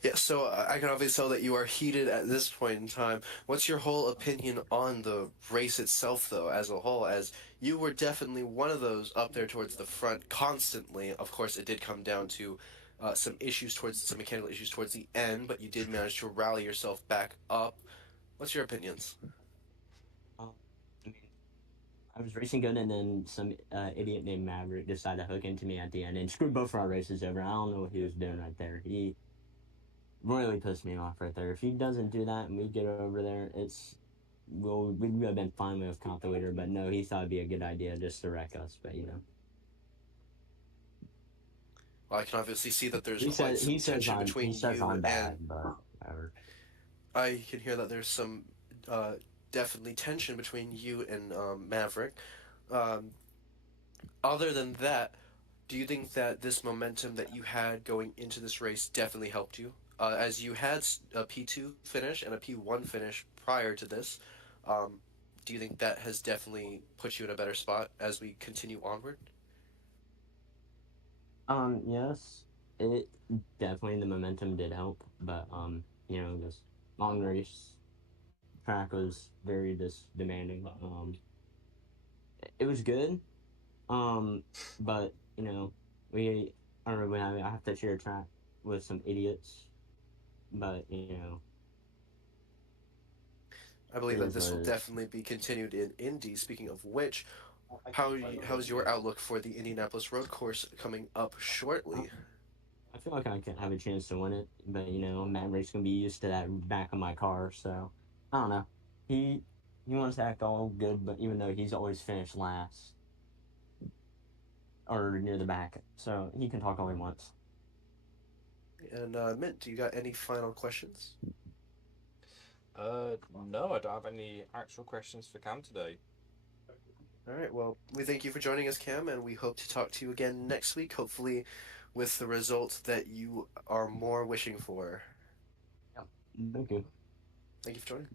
Yeah, so I can obviously tell that you are heated at this point in time. What's your whole opinion on the race itself, though, as a whole? As you were definitely one of those up there towards the front constantly. Of course, it did come down to some mechanical issues towards the end, but you did manage to rally yourself back up. What's your opinions? I mean, I was racing good, and then some idiot named Maverick decided to hook into me at the end and screwed both of our races over. I don't know what he was doing right there. He really pissed me off right there. If he doesn't do that and we get over there, we would have been fine with caught the leader, but no, he thought it'd be a good idea just to wreck us. But Well, I can obviously see that there's he quite says some tension between you I'm and bad, but whatever. I can hear that there's some definitely tension between you and Maverick. Um, Other than that, do you think that this momentum that you had going into this race definitely helped you? As you had a P2 finish and a P1 finish prior to this, um, do you think that has definitely put you in a better spot as we continue onward? Yes, it definitely the momentum did help, but this long race track was very demanding. It was good. But we I don't know when I have to share a track with some idiots, but I believe it that is this what will it is. definitely be continued in Indy. Speaking of which, how's your outlook for the Indianapolis Road Course coming up shortly? I feel like I can have a chance to win it, but Maverick's gonna be used to that back of my car, so I don't know. He he wants to act all good, but even though he's always finished last or near the back, so he can talk all he wants. And Mint, do you got any final questions? No, I don't have any actual questions for Cam today. All right. Well, we thank you for joining us, Cam, and we hope to talk to you again next week, hopefully with the results that you are more wishing for. Yep. Thank you. Thank you for joining.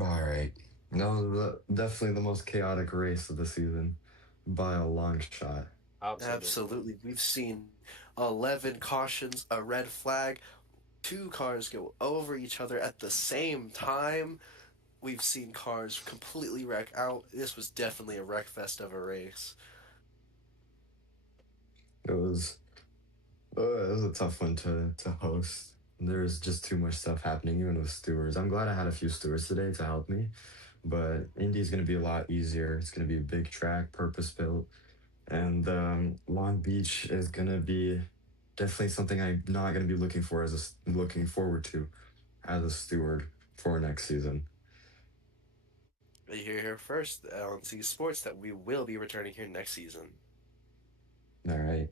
All right. No, definitely the most chaotic race of the season by a long shot. Absolutely. We've seen 11 cautions, a red flag, two cars go over each other at the same time. We've seen cars completely wreck out. This was definitely a wreck fest of a race. It was a tough one to host. There's just too much stuff happening, even with stewards. I'm glad I had a few stewards today to help me, but Indy's going to be a lot easier. It's going to be a big track, purpose built, and Long Beach is going to be definitely something I'm not going to be looking forward to as a steward for next season. You hear here first on C Sports that we will be returning here next season. All right.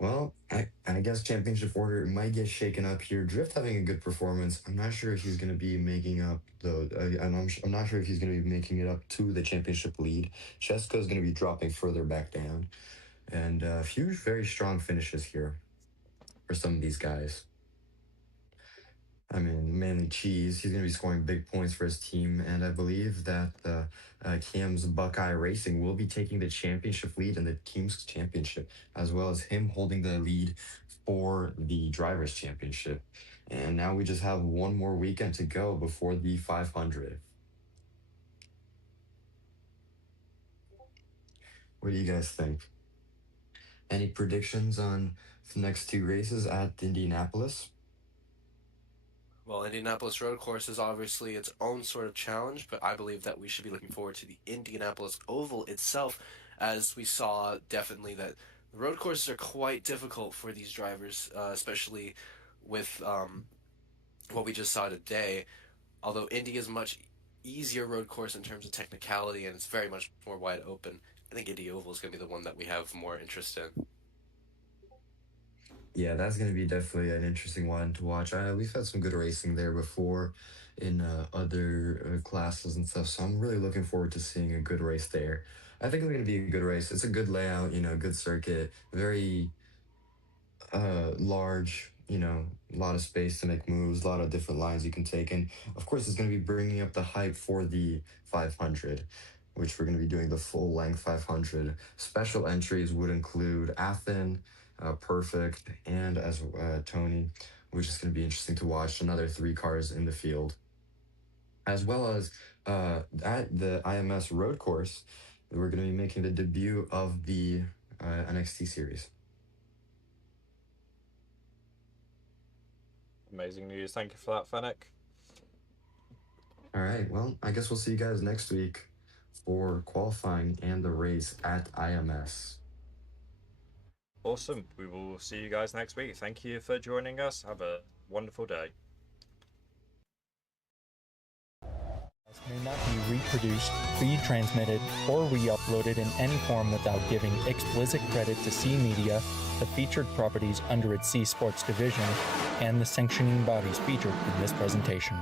Well, I guess championship order might get shaken up here. Drift having a good performance. I'm not sure if he's going to be making up though, and I'm not sure if he's going to be making it up to the championship lead. Chesko is going to be dropping further back down, and a few very strong finishes here for some of these guys. I mean, mainly Cheese. He's going to be scoring big points for his team, and I believe that Cam's Buckeye Racing will be taking the championship lead in the team's championship, as well as him holding the lead for the drivers' championship. And now we just have one more weekend to go before the 500. What do you guys think? Any predictions on the next two races at Indianapolis? Well, Indianapolis Road Course is obviously its own sort of challenge, but I believe that we should be looking forward to the Indianapolis Oval itself, as we saw definitely that the road courses are quite difficult for these drivers, especially with what we just saw today. Although Indy is much easier road course in terms of technicality and it's very much more wide open, I think Indy Oval is going to be the one that we have more interest in. Yeah, that's going to be definitely an interesting one to watch. We've had some good racing there before in other classes and stuff, so I'm really looking forward to seeing a good race there. I think it's going to be a good race. It's a good layout, good circuit, very large, a lot of space to make moves, a lot of different lines you can take. And of course, it's going to be bringing up the hype for the 500, which we're going to be doing the full length 500. Special entries would include Athen, Perfect, and as Tony, which is going to be interesting to watch. Another three cars in the field, as well as at the IMS road course, we're going to be making the debut of the NXT series. Amazing news. Thank you for that, Fennec. All right. Well, I guess we'll see you guys next week for qualifying and the race at IMS. Awesome. We will see you guys next week. Thank you for joining us. Have a wonderful day. May not be reproduced, retransmitted, or re-uploaded in any form without giving explicit credit to C Media, the featured properties under its C Sports division, and the sanctioning bodies featured in this presentation.